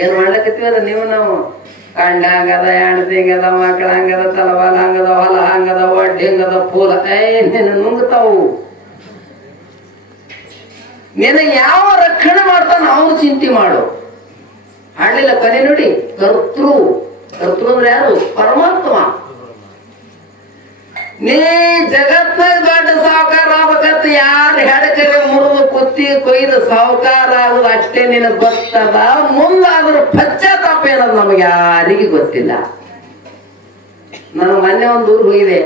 ಏನ್ ಮಾಡ್ಲಕತ್ತೀವಲ್ಲ ನೀವು ನಾವು ಕಂಡ ಹಂಗದ ಹೆಣ್ತಿ ಹಿಂಗದ ಮಕ್ಳ ಹಂಗದ ತಲವಾಲ ಹಂಗದ ಹೊಲ ಹಂಗದ ಒಡ್ಡಿ ಹಂಗದ ಪೂಲ ನೀನು ನುಂಗ್ತಾವು. ನಿನ್ನ ಯಾವ ರಕ್ಷಣೆ ಮಾಡ್ತಾನ ಅವನು ಚಿಂತೆ ಮಾಡು. ಹಾಡ್ಲಿಲ್ಲ ಕೊನೆ ನೋಡಿ, ಕರ್ತೃ ಕರ್ತೃ ಅಂದ್ರೆ ಯಾರು? ಪರಮಾತ್ಮ. ನೀ ಜಗತ್ನಾಗ ದೊಡ್ಡ ಸಾವುಕಾರ ಆಗ್ಬೇಕಂತ ಯಾರು ಹೆಡಕರೆ ಮುರಿದು ಕುತ್ತಿ ಕೊಯ್ದು ಸಾವುಕಾರ ಆಗುದು ಅಷ್ಟೇ ನಿನಗ್ ಗೊತ್ತದ. ಮುಂದಾದ್ರೂ ಪಶ್ಚಾತ್ತಾಪ ಏನದು ನಮಗೆ ಯಾರಿಗೆ ಗೊತ್ತಿಲ್ಲ. ನಾನು ಮೊನ್ನೆ ಒಂದು ಊರು ಹೋಗಿದೆ,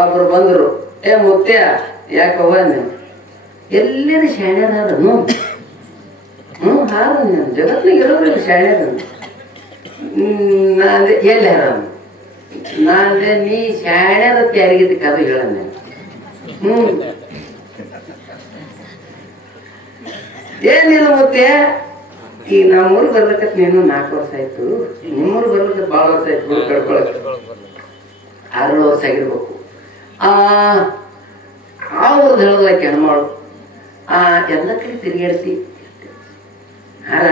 ಒಬ್ರು ಬಂದ್ರು, ಏ ಮುತ್ಯ ಯಾಕವ್ವ ನೀವು ಎಲ್ಲೇನು ಶಾಣ್ಯರು ಹಾರ ಜಗತ್ನಾಗ ಇರೋರು ಶಾಣ್ಯರು. ನಾಂದೆ ಎಲ್ಲಿ ಹಾರ ನಾಂದೆ ನೀ ಶಾಣ್ಯರತ್ತೆ ಯಾರಿಗಿದ್ದಕ್ಕೆ ಅದು ಹೇಳಂದೆ. ಏನಿಲ್ಲ ಮುತ್ತೆ, ಈಗ ನಮ್ಮೂರು ಬರ್ಬೇಕತ್ ನೀನು 4 ವರ್ಷ ಆಯ್ತು, ನಿಮ್ಮೂರು ಬರ್ಬೇಕತ್ ಭಾಳ ವರ್ಷ ಆಯ್ತು. ಊರು ಕಡ್ಕೊಳಕ್ 6 ವರ್ಷ ಆಗಿರ್ಬೇಕು. ಆ ಊರ್ದು ಹೇಳೋದಕ್ಕೆ ಹೆಣ್ಮಾಳು ಎಲ್ಲ ಕಡೆ ತಿರುಗಾಡ್ತಿ ಹಾರ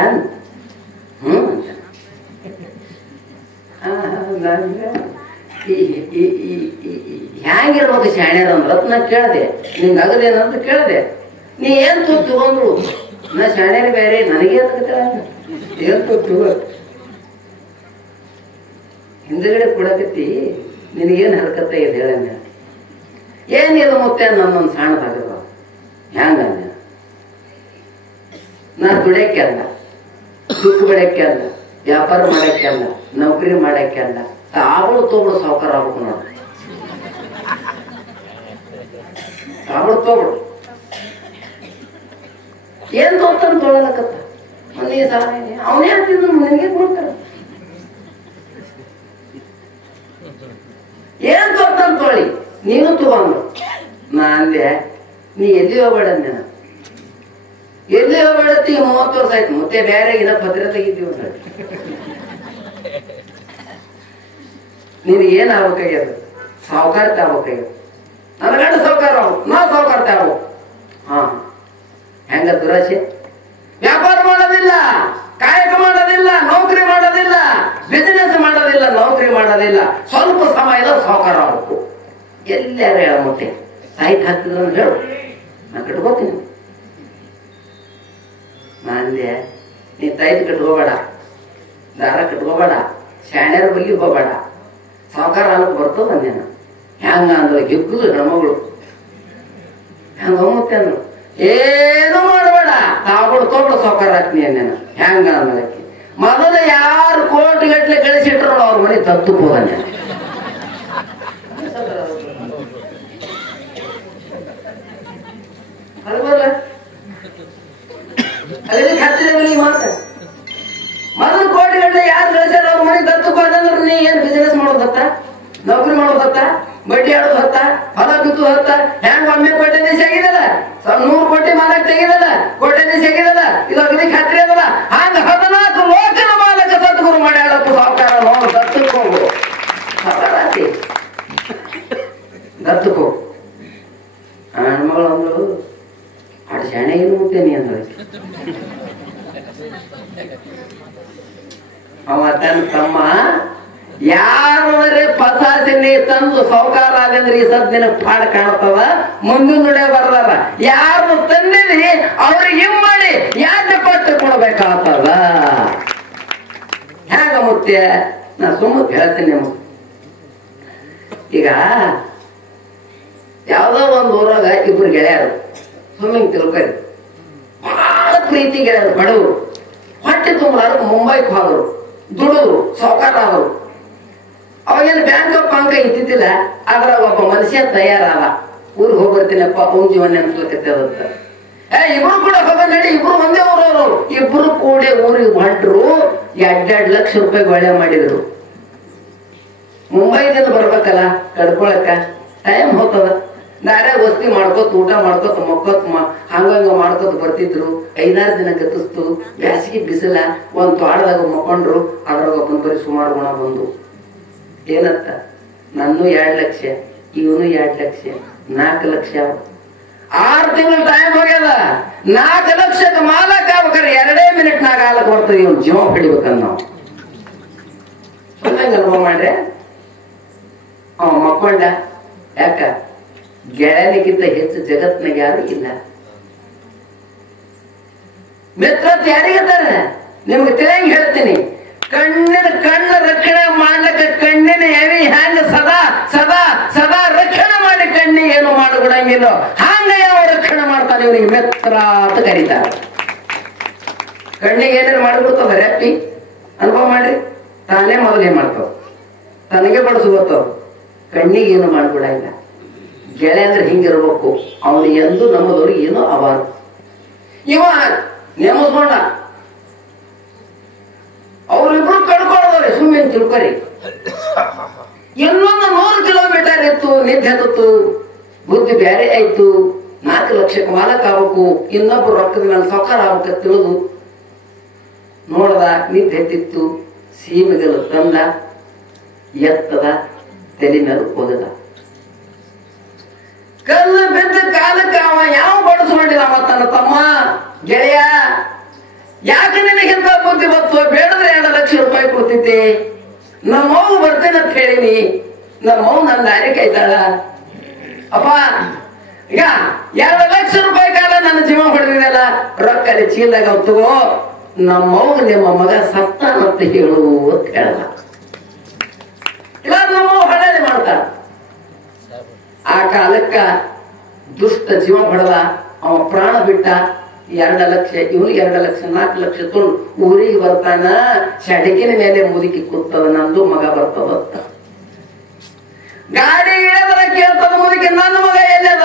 ಹ್ಯಾಂಗಿರ್ಬೇಕು ಶಾಣ್ಯರ ಅಂದ್ರ ನಾ ಕೇಳ್ದೆ, ನಿಂಗೆ ಆಗದೇನಂತ ಕೇಳ್ದೆ. ನೀ ಏನ್ ತುತ್ತು ತಗೊಂಡ್ರು ನಾ ಶಾಣ್ಯರ ಬೇರೆ ನನಗೆ ಏನ್ ತುತ್ತು ಹಿಂದಗಡೆ ಕೊಡಕತ್ತಿ ನಿನಗೇನು ಹರಕತ್ತ ಇದೆ ಹೇಳಂಗ. ಏನಿಲ್ಲ ಮುತ್ತೆ ನನ್ನೊಂದು ಸಣ್ಣದಾಗದ ಹ್ಯಾಂಗ ನಾ ದುಡಿಯಕ್ಕೆ ಅಲ್ಲ, ದುಡ್ಡು ಬೆಳಕ್ಕೆ ಅಲ್ಲ, ವ್ಯಾಪಾರ ಮಾಡಕ್ಕೆ ಅಲ್ಲ, ನೌಕರಿ ಮಾಡಕ್ಕೆ ಅಲ್ಲ, ತಾವಳು ತೋಬಳು ಸಾವುಕಾರ ಆಗ್ಬೇಕು ನೋಡು. ತಾವಳು ತೋಬಳು ಏನ್ ತೋತಾನ ತೊಳಲಕತ್ತ ಅವನೇ ಆಗ್ತಿದ್ರು ನಿನಗೆ ಕೊಡ್ತಾರ. ಏನ್ ತೋತಾನ ತೊಳಿ ನೀನು ತಗೊಂಡು. ನಾ ಅಂದೆ ನೀ ಎಲ್ಲಿ ಹೋಗ್ಬೇಡ ನೀನು, ಎಲ್ಲಿ ಹೋಗ್ಬೇಡತ್ತಿ. 30 ವರ್ಷ ಆಯ್ತು ಮತ್ತೆ ಬೇರೆ ಇನ್ನ ಭದ್ರ ತೆಗಿತೀವಿ. ನೀನು ಏನ್ ಆಗ್ಬೇಕಾಗ್ಯದ? ಸಾವುಕಾರ ಆಗ್ಬೇಕಾಗ್ಯದ. ನನ್ನ ಗಂಡ ಸಾವುಕಾರ ನಾ ಸಾವುಕಾರ ಆಗ್ಬೇಕು. ಹಾ ಹೆಂಗ ದುರಾಸೆ? ವ್ಯಾಪಾರ ಮಾಡೋದಿಲ್ಲ, ಕಾಯಕ ಮಾಡೋದಿಲ್ಲ, ನೌಕರಿ ಮಾಡೋದಿಲ್ಲ, ಬಿಸಿನೆಸ್ ಮಾಡೋದಿಲ್ಲ, ನೌಕರಿ ಮಾಡೋದಿಲ್ಲ, ಸ್ವಲ್ಪ ಸಮಯದ ಸಾವುಕಾರ ಆಗ್ಬೇಕು. ಎಲ್ಲಾರ ಹೇಳ ಮುಟ್ಟೆ ತಾಯಿಗೆ ಹಾಕ್ತಿದ್ರು ಅಂತ ಹೇಳು, ನಾ ಕಟ್ಕೋತೀನಿ. ನಾಂದೆ ನೀ ತಾಯಿದ್ ಕಟ್ಕೋಬೇಡ, ದಾರ ಕಟ್ಕೋಬೇಡ, ಶಾಣ್ಯರ ಬಲ್ಲಿ ಹೋಗಬೇಡ, ಸಾವುಕಾರ ಅನ್ನೋದು ಬರ್ತದ ಅಂದೇನ. ಹೆಂಗ ಅಂದ್ರೆ ಹಿಗ್ಗುದು ಹೆಣ್ಮಗಳು ಹೆಂಗ ಮತ್ತೆ ಅಂದ್ರು ಏನು ಮಾಡಬೇಡ, ತಾವುಗಳು ತೊಗೊಳ ಸಾವುಕಾರ ಹಾಕ್ನಿ ಅಂದೇನ. ಹೆಂಗ ಅನ್ನೋದಕ್ಕೆ ಮೊದಲು ಯಾರು ಕೋಟಿ ಗಟ್ಲೆ ಗಳಿಸಿಟ್ರು ಅವ್ರ ಮನೆ ತತ್ತು ಹೋಗಂದ. ಅದಕ್ಕೆ ಹತ್ತಿರ ಮಾತ ಮೊದಲು ಕೋಟಿ ಗಟ್ಟಲೆ ಯಾರು ಗಳಿಸ್ಯಾರ ಅವ್ರ ಮನೆ ದತ್ತಕ್ಕೆ ಹೋದಂದ್ರೆ ನೀ ಏನ್ ಬಿಸಿನೆಸ್ ಮಾಡೋದತ್ತ, ನೌಕರಿ ಮಾಡೋದತ್ತ, ಬಡ್ಡಿ ಆಡೋದು ಹತ್ತ, ಹೊಲ ಬಿತ್ತು ಹತ್ತ. ಹೆಂಗ ಒಮ್ಮೆ ಕೋಟಿ ದೇಶ ಆಗಿದಲ್ಲ, 100 ಕೋಟಿ ಮಾಲಕ್ ತೆಗಿದಲ್ಲ, ಕೋಟಿ ದೇಶ ಆಗಿದಲ್ಲ, ಇದು ಅಗದಿಕ್ ಹತ್ತಿರ ಅದಲ್ಲ. ಹಂಗ 14 ಲೋಕನ ಮಾಲಕ ಸದ್ಗುರು ಮಾಡ್ಯಾಳಪ್ಪ ಸಾವುಕಾರ. ನೋಡು ದತ್ತಕ್ಕೆ ಹೋಗು, ಸಾವುಕಾರಾತಿ ದತ್ತಕ್ಕೆ ಹೋಗು. ಹೆಣ್ಮಗಳು ಅಂದ್ರು ಅಡ್ ಶಾಣೆ ಏನು ಮುಟ್ಟೇನಿ ಅಂದ್ರೆ ಅವ ತನ್ನ ತಮ್ಮ ಯಾರೇ ಪಸಾಸಿನಿ ತಂದು ಸಾವುಕಾರ ಆದ್ರೆ ಈ ಸದ್ದಿನ ಪಾಡ್ ಕಾಣ್ತದ. ಮುಂದಿನ ನುಡಿಯ ಬರ್ದಾರ ಯಾರು ತಂದಿರಿ ಅವ್ರಿಗೆ ಹಿಂಗ್ ಮಾಡಿ ಯಾಕೆ ಪಟ್ಟು ಕೊಡ್ಬೇಕಾಗ್ತದ. ಹೆಂಗ ಮುತ್ಯ ನಾ ಸುಮ್ಮ ಹೇಳ್ತೀನಿ ನಿಮ್ಗೆ. ಈಗ ಯಾವ್ದೋ ಒಂದು ಊರಾಗ ಇಬ್ರು ಗೆಳೆಯರು ಸುಮ್ಮಿಂಗ್ ತಿಳ್ಕರಿ, ಬಹಳ ಪ್ರೀತಿ ಗೆಳೆಯರು, ಬಡವರು, ಹೊಟ್ಟೆ ತುಂಬಲಾರು ಮುಂಬೈಗೆ ಹೋದರು, ದುಡಿದ್ರು, ಸಾವುಕಾರ ಆದರು. ಅವಾಗೇನು ಬ್ಯಾಂಕ್ ಪಾಂಕ ಇದ್ದಿದ್ದಿಲ್ಲ. ಆದ್ರ ಒಬ್ಬ ಮನುಷ್ಯ ತಯಾರಾದ, ಊರಿಗೆ ಹೋಗ್ಬರ್ತೀನಪ್ಪ ಅವ್ನ ಜೀವನ ನೆನ್ಸ್ಲಕತ್ತದಂತ. ಇಬ್ರು ಕೂಡ ಹೋಗ ನಡಿ, ಇಬ್ರು ಒಂದೇ ಊರವರು. ಇಬ್ರು ಕೂಡ ಊರಿಗೆ ಹೊಂಟ್ರು. 2 ಲಕ್ಷ ರೂಪಾಯಿ ಒಳ್ಳೆ ಮಾಡಿದ್ರು. ಮುಂಬೈದಿಂದ ಬರ್ಬೇಕಲ್ಲ ಕಡ್ಕೊಳಕ ಟೈಮ್ ಹೋಗ್ತದ. ನಾರೇ ವಸ್ತಿ ಮಾಡ್ಕೋತ ಊಟ ಮಾಡ್ಕೋತ ಮಕ್ಕೋತ್ ಹಂಗಂಗ ಮಾಡ್ಕೋತ ಬರ್ತಿದ್ರು. 5-6 ದಿನ ಗತಿಸ್ತು. ಬ್ಯಾಸಿಗೆ ಬಿಸಿಲ ಒಂದ್ ತೋಟದಾಗ ಮಕ್ಕೊಂಡ್ರು. ಅದ್ರಾಗ ಒಬ್ಬನ ಬರೀ ಸುಮಾರು ಗುಣ ಬಂದು ಏನತ್ತ, ನನ್ನೂ 2 ಲಕ್ಷ, ಇವನು 2 ಲಕ್ಷ, 4 ಲಕ್ಷ. 6 ತಿಂಗಳು ಟೈಮ್ ಹೋಗ್ಯದ. 4 ಲಕ್ಷಕ್ಕೆ ಮಾಲಕ್ ಆಗ್ಬೇಕಾರೆ 2 ಮಿನಿಟ್ನಾಗ ಹಾಲಕ್ ಬರ್ತದೆ. ಇವ್ನು ಜೀವ ಹಿಡಿಬೇಕಂದ ನಾವು ಸುಮ್ಮಂಗ ಅನುಭವ ಮಾಡ್ರೆ. ಅವ ಮಕ್ಕೊಂಡ. ಯಾಕ ಗೆಳೆಯನಿಗಿಂತ ಹೆಚ್ಚು ಜಗತ್ನಾಗ ಯಾರು ಇಲ್ಲ. ಮಿತ್ರತ್ ಯಾರಿಗತ್ತಾರ ನಿಮ್ಗೆ ತಿಳಿಯಂಗ್ ಹೇಳ್ತೀನಿ. ಕಣ್ಣ ರಕ್ಷಣೆ ಮಾಡ್ಲಿಕ್ಕೆ ಕಣ್ಣಿನ ಎವಿ ಹ್ಯಾಂಗ ಸದಾ ಸದಾ ಸದಾ ರಕ್ಷಣೆ ಮಾಡಿ ಕಣ್ಣಿಗೆ ಏನು ಮಾಡಿಬಿಡಂಗಿಲ್ಲ. ಹಂಗ ಯಾವ ರಕ್ಷಣೆ ಮಾಡ್ತಾನೆ ಇವನಿಗೆ ಮಿತ್ರ ಅಂತ ಕರೀತಾರೆ. ಕಣ್ಣಿಗೆ ಏನೇನು ಮಾಡಿಬಿಡ್ತದ ರೆಪ್ಪಿ ಅನುಭವ ಮಾಡ್ರಿ. ತಾನೇ ಮೊದಲೇ ಮಾಡ್ತಾವ, ತನಗೆ ಬಡಿಸು ಗೊತ್ತವ್. ಕಣ್ಣಿಗೆ ಏನು ಮಾಡ್ಬಿಡಂಗಿಲ್ಲ. ಗೆಳೆ ಅಂದ್ರೆ ಹಿಂಗಿರ್ಬೇಕು. ಅವನು ಎಂದು ನಮ್ಮದವ್ರಿಗೆ ಏನೋ ಅವಾರು. ಇವ ನೇಮಿಸ್ಕೊಂಡ. ಅವ್ರಿಬ್ರು ಕಳ್ಕೊಳ್ಳೋದವ್ರಿ ಸುಮ್ಮನೆ ತಿಳ್ಕೊರಿ. ಇನ್ನೊಂದು 100 ಕಿಲೋಮೀಟರ್ ಇತ್ತು, ನಿದ್ದೆ ಹತ್ತಿತ್ತು, ಬುದ್ಧಿ ಬೇರೆ ಆಯ್ತು. 4 ಲಕ್ಷಕ್ಕೆ ಮಾಲಕ್ ಆಗ್ಬೇಕು, ಇನ್ನೊಬ್ರು ರೊಕ್ಕದ ಮೇಲೆ ಸಾವುಕಾರ ಆಗ್ಬೇಕ ತಿಳಿದು ನೋಡ್ದ. ನಿದ್ದೆ ಹತ್ತಿತ್ತು, ಸೀಮೆಗಲು ತಂದ, ಎತ್ತದ, ತಲೆ ಮೇಲೆ ಹೋಗದ. ಕಲ್ಲು ಬಿದ್ದ ಕಾಲಕ್ಕೆ ಅವ ಯಾವ ಬಡಿಸ್ಕೊಂಡಿಲ್ಲ. ಅವ ತನ್ನ ತಮ್ಮ ಗೆಳೆಯ, ಯಾಕೆ ನಿನಗಿಂತ ಬುದ್ಧಿ ಬತ್ತು? ಬೇಡದ್ರೆ 2 ಲಕ್ಷ ರೂಪಾಯಿ ಕೊಡ್ತಿದ್ದೆ, ನಮ್ಮ ಮಗು ಬರ್ತೇನೆ ಅಂತ ಹೇಳಿನಿ. ನಮ್ಮವ್ ನನ್ನ ದಾರಿ ಕೈತಾಳ. ಅಪ್ಪ ಈಗ 2 ಲಕ್ಷ ರೂಪಾಯಿ ಕಾಲ ನನ್ನ ಜೀವ ಹೊಡೆದಿದೆಲ್ಲ, ರೊಕ್ಕಲ್ಲಿ ಚೀಲದಾಗ ತಗೋ, ನಮ್ಮವ್ ನಿಮ್ಮ ಮಗ ಸತ್ತಾನಂತ ಹೇಳು ಅಂತ ಹೇಳಲ್ಲ. ಇಲ್ಲ ನಮ್ಮವ್ ಹಳ್ಳಿ ಮಾಡ್ತಾಳ. ಆ ಕಾಲಕ್ಕ ದುಷ್ಟ ಜೀವ ಹೊಡೆದ, ಅವ ಪ್ರಾಣ ಬಿಟ್ಟ. 2 ಲಕ್ಷ, ಇವನಿಗೆ 2 ಲಕ್ಷ 4 ಲಕ್ಷ ತೊಗೊಂಡು ಊರಿಗೆ ಬರ್ತಾನ. ಸಡಕಿನ ಮೇಲೆ ಮುದುಕಿ ಕೂತದ, ನಂದು ಮಗ ಬರ್ತದ ಅಂತ. ಗಾಡಿ ಇಳಿದ್ರ ಕೇಳ್ತದ ಮುದುಕಿ, ನನ್ನ ಮಗ ಎಲ್ಲದ?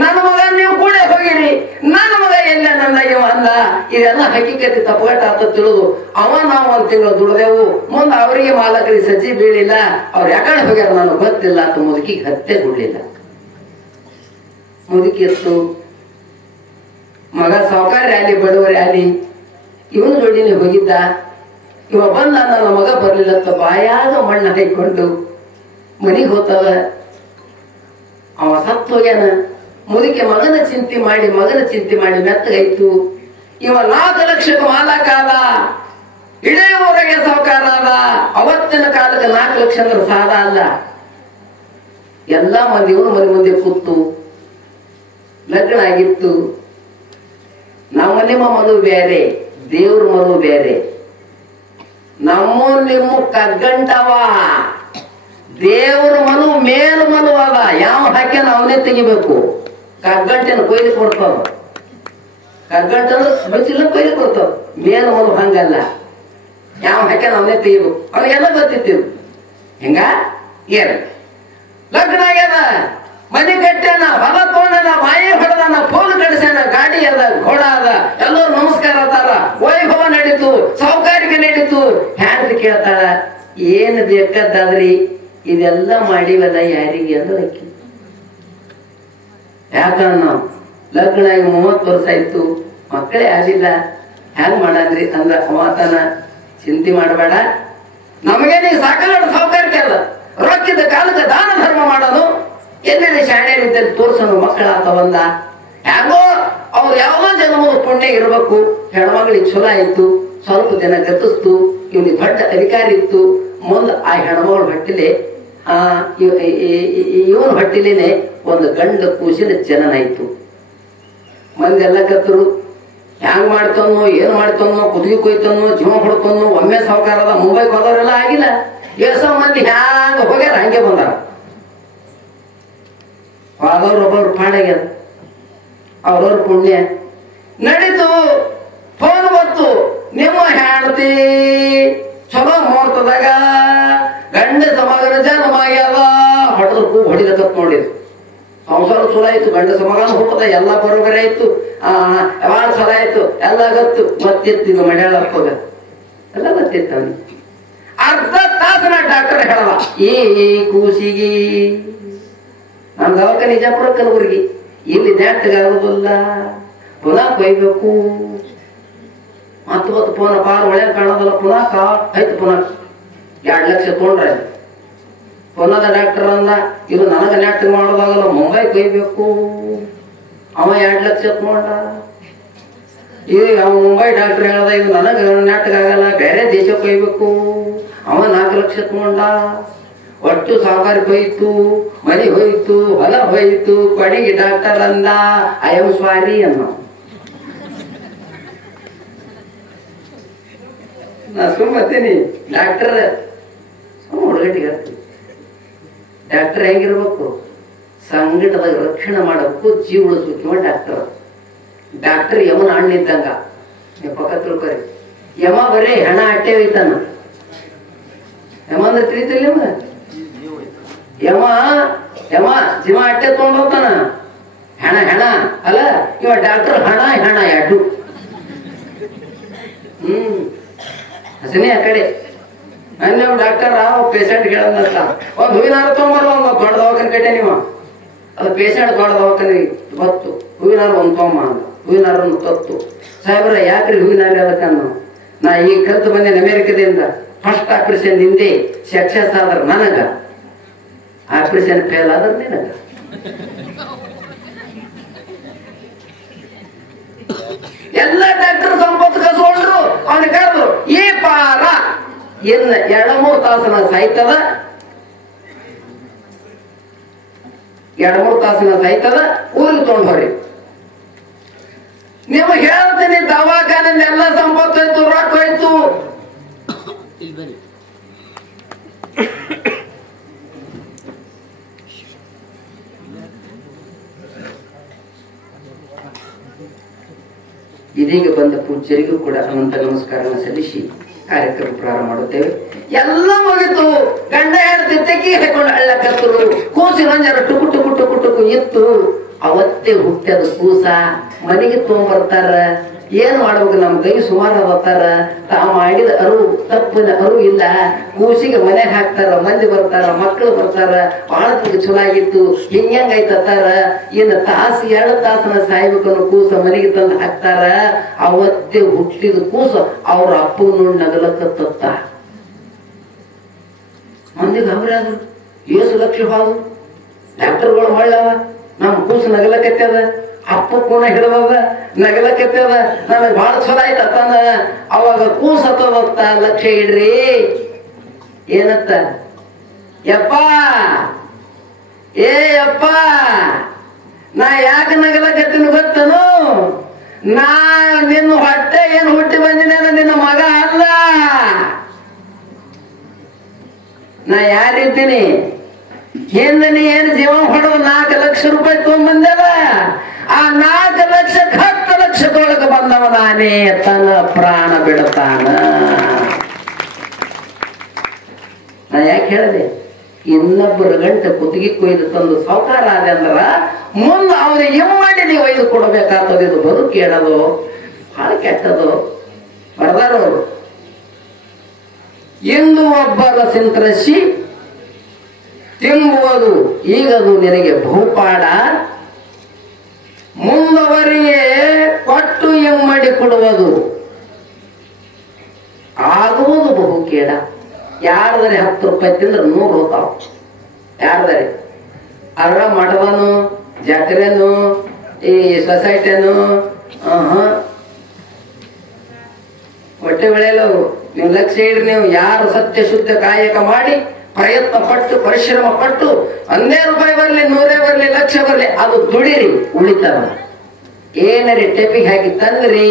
ನನ್ನ ಮಗ ನೀವು ಕೂಡ ಹೋಗಿರಿ, ನನ್ನ ಮಗ ಎಲ್ಲ ನನ್ನ ಇವ ಅಂದ. ಇದೆಲ್ಲ ಹಕ್ಕಿಕತಿ ತಪ್ಪಗಟ್ಟ ಅಂತ ತಿಳಿದು ಅವ ನಾವು 1 ತಿಂಗಳು ದುಡ್ದೆವು. ಮುಂದೆ ಅವರಿಗೆ ಮಾಲಕರಿಗೆ ಸಜ್ಜಿ ಬೀಳಿಲ್ಲ, ಅವ್ರು ಯಾಕಡೆ ಹೋಗ್ಯಾರ ನನಗೆ ಗೊತ್ತಿಲ್ಲ ಅಂತ ಮುದುಕಿಗೆ ಹತ್ತೆ ಕೊಡ್ಲಿಲ್ಲ. ಮುದುಕಿ ಎತ್ತು ಮಗ ಸಾವುಕಾರಿ ಅಲ್ಲಿ ಬಡವರಿ ಅಲ್ಲಿ ಇವನು ಜೋಡಿನೇ ಹೋಗಿದ್ದ. ಇವ ಬಂದ, ನನ್ನ ಮಗ ಬರ್ಲಿಲ್ಲ ಅಂತ ಬಾಯಾಗ ಮಣ್ಣು ಹಾಕೊಂಡು ಮನಿಗೆ ಹೋಗ್ತದ. ಅವ ಸತ್ತು ಹೋಗ್ಯಾನ. ಮುದುಕಿ ಮಗನ ಚಿಂತೆ ಮಾಡಿ ಮೆತ್ತಗಾಯ್ತು. ಇವ 4 ಲಕ್ಷಕ್ಕೆ ಮಾಲಕ ಆದ, ಇಡೀ ಊರಿಗೆ ಸಾವುಕಾರ ಆದ. ಅವತ್ತಿನ ಕಾಲಕ್ಕೆ 4 ಲಕ್ಷ ಅಂದ್ರೆ ಸಾಲ ಅಲ್ಲ. ಎಲ್ಲಾ ಮಂದಿ ಇವನು ಮನೆ ಮುಂದೆ ಕೂತು ಲಗ್ನ ಆಗಿತ್ತು. ನಿಮ್ಮ ಮನು ಬೇರೆ, ದೇವ್ರ ಮನು ಬೇರೆ. ನಿಮ್ಮ ಕಗ್ಗಂಟವ, ದೇವ್ರ ಮನು ಮೇಲು ಮನು ಅದ. ಯಾವ ಹಾಕ್ಯಾನ ಅವನೇ ತೆಗಿಬೇಕು. ಕಗ್ಗಂಟೆನ ಕೊಯ್ಲಿಕ್ಕೆ ಕೊಡ್ತಾವ. ಕಗ್ಗಂಟ ಬಚ್ಚಿಲ್ಲ ಕೊಯ್ಲಿಕ್ಕೆ ಕೊಡ್ತಾವ. ಮೇಲು ಮನು ಹಂಗಲ್ಲ, ಯಾವ ಹಾಕ್ಯಾನ ಅವನೇ ತೆಗಿಬೇಕು. ಅವನಿಗೆಲ್ಲ ಗೊತ್ತಿತ್ತು. ಹಿಂಗ ಏನ್ ಲಗ್ನ ಆಗ್ಯದ, ಮನೆ ಕಟ್ಟ್ಯಾನ, ಹೊಲ ತೋಣನ, ಮಾಯಿ ಹೊಡೆದಾನ, ಪೋಲ್ ಕಡಿಸ್ಯಾನ, ಗಾಡಿ ಅದ, ಘೋಡ ಅದ, ಎಲ್ಲರೂ ನಮಸ್ಕಾರ ಅದಾರ, ವೈಭವ ನಡೀತು, ಸಾವುಕಾರಿಕೆ ನಡೀತು. ಹ್ಯಾಂಡ್ರಿ ಕೇಳ್ತಾಳ, ಏನ್ ಬೇಕಾದ್ರಿ ಇದೆಲ್ಲ ಮಾಡಿವಲ್ಲ ಯಾರಿಗೆ ಅಂದ್ರೆ ಅಕ್ಕಿ. ಯಾಕಂದ್ರ ನಾವು ಲಗ್ನ ಆಗಿ 30 ವರ್ಷ ಆಯ್ತು, ಮಕ್ಕಳೇ ಆಗಿಲ್ಲ, ಹ್ಯಾಂಗ್ ಮಾಡಂದ್ರಿ ಅಂದ್ರ ಮಾತನ ಚಿಂತೆ ಮಾಡಬೇಡ, ನಮಗೆ ನೀ ಸಾಕಾಗ ಸಾವುಕಾರಿಕೆ ಅಲ್ಲ, ರೊಕ್ಕಿದ್ದ ಕಾಲಕ್ಕೆ ದಾನ ಧರ್ಮ ಮಾಡೋದು. ಎಲ್ಲೆಲ್ಲಿ ಶಾಣೆರಿದ್ದಲ್ಲಿ ತೋರ್ಸೋನು ಮಕ್ಕಳಾತವಂದ. ಹ್ಯಾಂಗೋ ಅವ್ರು ಯಾವ್ದೋ ಜನ್ಮದ ಪುಣ್ಯ ಇರ್ಬೇಕು. ಹೆಣ್ಮಗಳಿಗೆ ಚಲೋ ಆಯ್ತು, ಸ್ವಲ್ಪ ದಿನ ಗತಿಸ್ತು, ಇವನಿಗೆ ದೊಡ್ಡ ಅಧಿಕಾರಿ ಇತ್ತು. ಮುಂದೆ ಆ ಹೆಣ್ಮಗಳ ಹೊಟ್ಟಿಲೆ ಇವನ್ ಹೊಟ್ಟಿಲೇನೆ ಒಂದು ಗಂಡ ಕೂಸಿನ ಜನನಾಯ್ತು. ಮಂದಿ ಎಲ್ಲ ಕತ್ತರು, ಹ್ಯಾಂಗ್ ಮಾಡ್ತನೋ ಏನ್ ಮಾಡ್ತನೋ, ಕುದುಗಿ ಕೊಯ್ತನೋ, ಜೀವ ಹೊಡ್ತನೋ. ಒಮ್ಮೆ ಸಾವುಕಾರದ ಮುಂಬೈಗೆ ಹೋದವರೆಲ್ಲ ಆಗಿಲ್ಲ. ಎಷ್ಟೋ ಮಂದಿ ಹ್ಯಾಂಗ ಹೋಗ್ಯಾರ ಹಂಗೆ ಬಂದಾರ. ಆದವ್ರು ಒಬ್ಬರು ಪಾಡಾಗ್ಯಾರ, ಅವ್ರವ್ರ ಪುಣ್ಯ ನಡೀತು. ಫೋನ್ ಬಂತು, ನಿಮ್ಮ ಹೆಂಡತಿ ಚಲೋ ಮುಹೂರ್ತದಾಗ ಗಂಡ ಸಮಾಗನ ಜನ್ಮಾಗ್ಯಾವ. ಹೊಡೆದ್ರು ಹೊಡಿಲಕತ್ ನೋಡಿದ್ರು. ಸಂಸಾರ ಚಲೋ ಆಯ್ತು, ಗಂಡ ಸಮಾಗನ ಹುಟ್ಟದ, ಎಲ್ಲ ಬರೋಬರಿ ಆಯ್ತು, ಭಾಳ ಚಲೋ ಆಯ್ತು, ಎಲ್ಲ ಗೊತ್ತು. ಮತ್ತಿತ್ತು ಮಡ್ಯಾಳಪ್ಪಗ ಎಲ್ಲ ಗೊತ್ತಿತ್ತು ಅವನಿಗೆ. ಅರ್ಧ ತಾಸನ ಡಾಕ್ಟರ್ ಹೇಳಲ್ಲ, ಈ ಕೂಸಿಗಿ ನಮ್ಮ ದವಾಖಾನೆ ನಿಜಾಪುರ ಕಲಬುರ್ಗಿ, ಇಲ್ಲಿ ನೆಟ್ಟಗಾಗೋದಿಲ್ಲ, ಪುನಃ ಕೊಯ್ಬೇಕು. ಮತ್ತು ಪುನಃ ಪಾರು ಒಳ್ಳೆ ಕಾಣೋದಲ್ಲ, ಪುನಃ ಆಯ್ತು. ಪುನಃ 2 ಲಕ್ಷ ತೊಗೊಂಡ್ರೆ ಪುನಃ ಡಾಕ್ಟರ್ ಅಂದ, ಇದು ನನಗೆ ನೆಟ್ಟಗೆ ಮಾಡೋದಾಗಲ್ಲ, ಮುಂಬೈ ಕೊಯ್ಬೇಕು. ಅವ 2 ಲಕ್ಷ ತಗೊಂಡ. ಈಗ ಅವ ಮುಂಬೈ ಡಾಕ್ಟರ್ ಹೇಳ್ದ, ಇದು ನನಗೆ ನೆಟ್ಟಗಾಗಲ್ಲ, ಬೇರೆ ದೇಶಕ್ಕೆ ಕೊಯ್ಬೇಕು. ಅವ 4 ಲಕ್ಷ ತಗೊಂಡ. ಒಟ್ಟು ಸಾವುಕಾರಿ ಹೋಯ್ತು, ಮನೆ ಹೋಯ್ತು, ಹೊಲ ಹೋಯ್ತು. ಕೊನೆಗೆ ಡಾಕ್ಟರ್ ಅಂದ, ಐ ಆಮ್ ಸಾರಿ ಅನ್ನ. ನಾ ಸುಮ್ಮತ್ತೀನಿ. ಡಾಕ್ಟರ್ ಹುಡುಗಟ್ಟಿಗೆ ಡಾಕ್ಟರ್ ಹೆಂಗಿರ್ಬೇಕು, ಸಂಕಟದಾಗ ರಕ್ಷಣೆ ಮಾಡಬೇಕು, ಜೀವ ಉಳಿಸ್ಬೇಕು. ಡಾಕ್ಟರ್ ಡಾಕ್ಟರ್ ಯಮನ ಹಣ್ಣಿದ್ದಂಗ. ನೀವು ಪಕ್ಕ ತಿಳ್ಕೊರಿ, ಯಮ ಬರೀ ಹೆಣ ಅಟ್ಟೆ ಹೋಯ್ತಾನ. ಯಮ ಅಂದ್ರೆ ತಿಳಿತಿಲ್ಲ ನಿಮ್ಗೆ? ಯಮ ಜೀವ ಅಟ್ಟೆ ತಗೊಂಡ್ ಹೋಗ್ತಾನ. ಹೆಣ ಅಲ್ಲ, ಇವ ಡಾಕ್ಟರ್ ಹೆಣ ಎರಡು. ಹಸನೇ ಆ ಕಡೆ. ನನ್ನ ಡಾಕ್ಟರ್ ಪೇಷಂಟ್ ಹೇಳದಂತ, ಒಂದು ಹೂವಿನಾರ ತೊಗೊಂಬರ, ಒಂದು ದೊಡ್ಡ ದವಾಖಾನೆ ಕಟ್ಟೆ ನೀವು. ಅದು ಪೇಷಂಟ್ ದೊಡ್ಡ ದವಾಖಾನೆ ಗೊತ್ತು. ಹೂವಿನಾರ ಒಂದು ತೊಗೊಂಬ ಅಂತ, ಹೂವಿನಾರ ಒಂದು ತತ್ತು. ಸಾಹೇಬ್ರ ಯಾಕ್ರಿ ಹೂವಿನಾರ ಅದಕ್ಕನ್ನು? ನಾ ಈಗ ಕಲ್ತು ಬಂದೇನೆ ಅಮೇರಿಕದಿಂದ. ಫಸ್ಟ್ ಆಪರೇಷನ್ ಹಿಂದೆ ಸಕ್ಸಸ್ ಆದ್ರ ನನಗ, ಆಪರೇಷನ್ ಫೇಲ್ ಆದ್ರ ನಿನಗ. ಎಲ್ಲ ಡಾಕ್ಟರ್ ಸಂಪತ್ತು ಕಸ್ಕೊಂಡ್ರು. ಅವನಿಗೆ ಕರೆದ್ರು, ಈ ಪಾರ ಇನ್ನ 2-3 ತಾಸನ ಸಾಯ್ತದ, 2-3 ತಾಸಿನ ಸಾಯ್ತದ, ಊರಿಗೆ ತೊಗೊಂಡು ಹೋರಿ. ನಿಮಗೆ ಹೇಳ್ತೀನಿ, ದವಾಖಾನಿಂದ ಎಲ್ಲ ಸಂಪತ್ತು ಹೋಯ್ತು, ರೊಕ್ಕ ಹೋಯ್ತು. ಇದೀಗ ಬಂದ ಪೂಜ್ಯರಿಗೂ ಕೂಡ ಅನಂತ ನಮಸ್ಕಾರವನ್ನು ಸಲ್ಲಿಸಿ ಕಾರ್ಯಕ್ರಮ ಪ್ರಾರಂಭ ಮಾಡುತ್ತೇವೆ. ಎಲ್ಲ ಮುಗಿತು. ಗಂಡ ಹೆಂಡತಿ ತೆಕ್ಕಿ ಹಾಕೊಂಡು ಹಳ್ಳ ಕತ್ತರು. ಕೂಸಿನ ಜರ ಟುಕು ಟುಕು ಟುಕು ಟುಕು ಇತ್ತು. ಅವತ್ತೇ ಹುಟ್ಟದ ಕೂಸ ಮನೆಗೆ ತೊಗೊಂಡ್ಬರ್ತಾರ. ಏನ್ ಮಾಡ್ಬೇಕು, ನಮ್ ಕೈ ಸುಮಾರು ಅವತ್ತಾರ. ತಾ ಮಾಡಿದ ಅರು ತಪ್ಪಿನ ಅರು ಇಲ್ಲ. ಕೂಸಿಗೆ ಮನೆ ಹಾಕ್ತಾರ, ಮಂದಿ ಬರ್ತಾರ, ಮಕ್ಕಳು ಬರ್ತಾರ. ಬಾಳತಿಗೆ ಚಲೋ ಆಗಿತ್ತು, ಹಿಂಗೈತಾರ. ಇನ್ನು ತಾಸು 2 ತಾಸನ ಸಾಯ್ಬೇಕನ್ನು ಕೂಸ ಮನೆಗೆ ತಂದು ಹಾಕ್ತಾರ. ಅವತ್ತೇ ಹುಟ್ಟಿದ ಕೂಸ ಅವ್ರ ಅಪ್ಪ ನೋಡಿ ನಗಲಕತ್ತ. ಮಂದಿ ಗಾಬರಿ ಆದ್ರು. ಏಸು ಲಕ್ಷ ಹಾದು ಡಾಕ್ಟರ್ಗಳು ಮಾಡವ, ನಮ್ ಕೂಸು ನಗಲಕತ್ತದ, ಅಪ್ಪ ಕೂನ ಹಿಡದ ನಗಲಕತ್ತದ, ನನಗೆ ಬಹಳ ಚಲೋ ಆಯ್ತಂದ. ಅವಾಗ ಕೂಸತ್ತದತ್ತ. ಲಕ್ಷ ಇಡ್ರಿ. ಏನತ್ತ? ಯಪ್ಪ ಅಪ್ಪ, ನಾ ಯಾಕೆ ನಗಲಕತ್ತೀನಿ ಗೊತ್ತನು? ನಾ ನಿನ್ನ ಹೊಟ್ಟೆ ಏನು ಹುಟ್ಟಿ ಬಂದಿನ ನಿನ್ನ ಮಗ ಅಲ್ಲ. ನಾ ಯಾರಿದ್ದೀನಿ? ಹಿಂದೆ ನೀ ಏನು ಜೀವ ಹೊಡೆದು 4 ಲಕ್ಷ ರೂಪಾಯಿ ತಗೊಂಡ್ಬಂದಲ್ಲ, ಆ 4 ಲಕ್ಷಕ್ಕೆ 10 ಲಕ್ಷದೊಳಗೆ ಬಂದವ ನಾನೇ. ತನ್ನ ಪ್ರಾಣ ಬಿಡ್ತಾನ. ನಾ ಯಾಕೆ ಹೇಳಿದೆ? ಇನ್ನೊಬ್ಬರ ಗಂಟೆ ಕುತ್ತಿಗೆ ಕೊಯ್ದು ತಂದು ಸಾವುಕಾರ ಆದ ಅಂದ್ರ ಮುಂದೆ ಅವ್ರಿಗೆ ಏನ್ ಮಾಡಿ ನೀವು ಒಯ್ದು ಕೊಡಬೇಕಾಗ್ತದೆ. ಇದು ಬದುಕು ಕೇಳೋದು ಬಹಳ ಕೆಟ್ಟದು. ಬರ್ದಾರವರು ಇಂದು ಒಬ್ಬರ ಸಿಂತ್ರಸಿ ತಿಂಬುವುದು ಈಗದು ನಿನಗೆ ಬಹುಪಾಡ. ಮುಂದವರಿಗೆ ಕೊಟ್ಟು ಎಮ್ಮಡಿ ಕೊಡುವುದು ಆಗುವುದು ಬಹು ಕೇಡ. ಯಾರದರೆ 10 ರೂಪಾಯಿ ತಿಂದ್ರೆ 100 ಹೋಗ್ತಾವ. ಯಾರದರೆ ಅದ್ರ ಮಠದನು, ಜಾತ್ರೆನು, ಈ ಸೊಸೈಟಿನು ಹೊಟ್ಟೆ ಬೆಳೆಯಲು ನೀವು ಲಕ್ಷ್ಯ ಇಡ್ರಿ. ನೀವು ಯಾರು ಸತ್ಯ ಶುದ್ಧ ಕಾಯಕ ಮಾಡಿ ಪ್ರಯತ್ನ ಪಟ್ಟು ಪರಿಶ್ರಮ ಪಟ್ಟು 100 ರೂಪಾಯಿ ಬರಲಿ, 100 ಬರಲಿ, ಲಕ್ಷ ಬರಲಿ, ಅದು ದುಡಿರಿ, ಉಳಿತದ. ಏನರಿ ಟೆಪಿಗೆ ಹಾಕಿ ತಂದ್ರಿ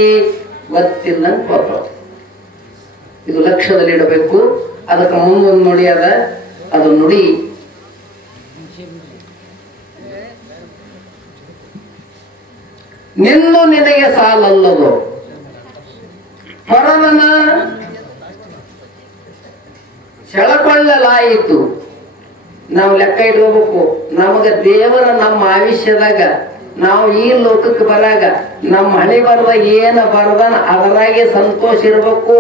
ಗೊತ್ತಿಲ್ಲ ಪಾಪ. ಇದು ಲಕ್ಷ್ಯದಲ್ಲಿ ಇಡಬೇಕು. ಅದಕ್ಕೆ ಮುಂದೊಂದು ನುಡಿ ಅದ. ಅದು ನುಡಿ ನಿಂದು ನಿನಗೆ ಸಾಲಲ್ಲದು, ಪರವನ ಸೆಳಕೊಳ್ಳಲಾಯಿತು. ನಾವು ಲೆಕ್ಕ ಇಟ್ಕೋಬೇಕು. ನಮಗ ದೇವರ ನಮ್ಮ ಆಯುಷ್ಯದಾಗ ನಾವು ಈ ಲೋಕಕ್ಕೆ ಬರಾಗ ನಮ್ಮ ಹಣೆ ಬರದ ಏನ ಬರದನ ಅದರಾಗೆ ಸಂತೋಷ ಇರ್ಬೇಕು.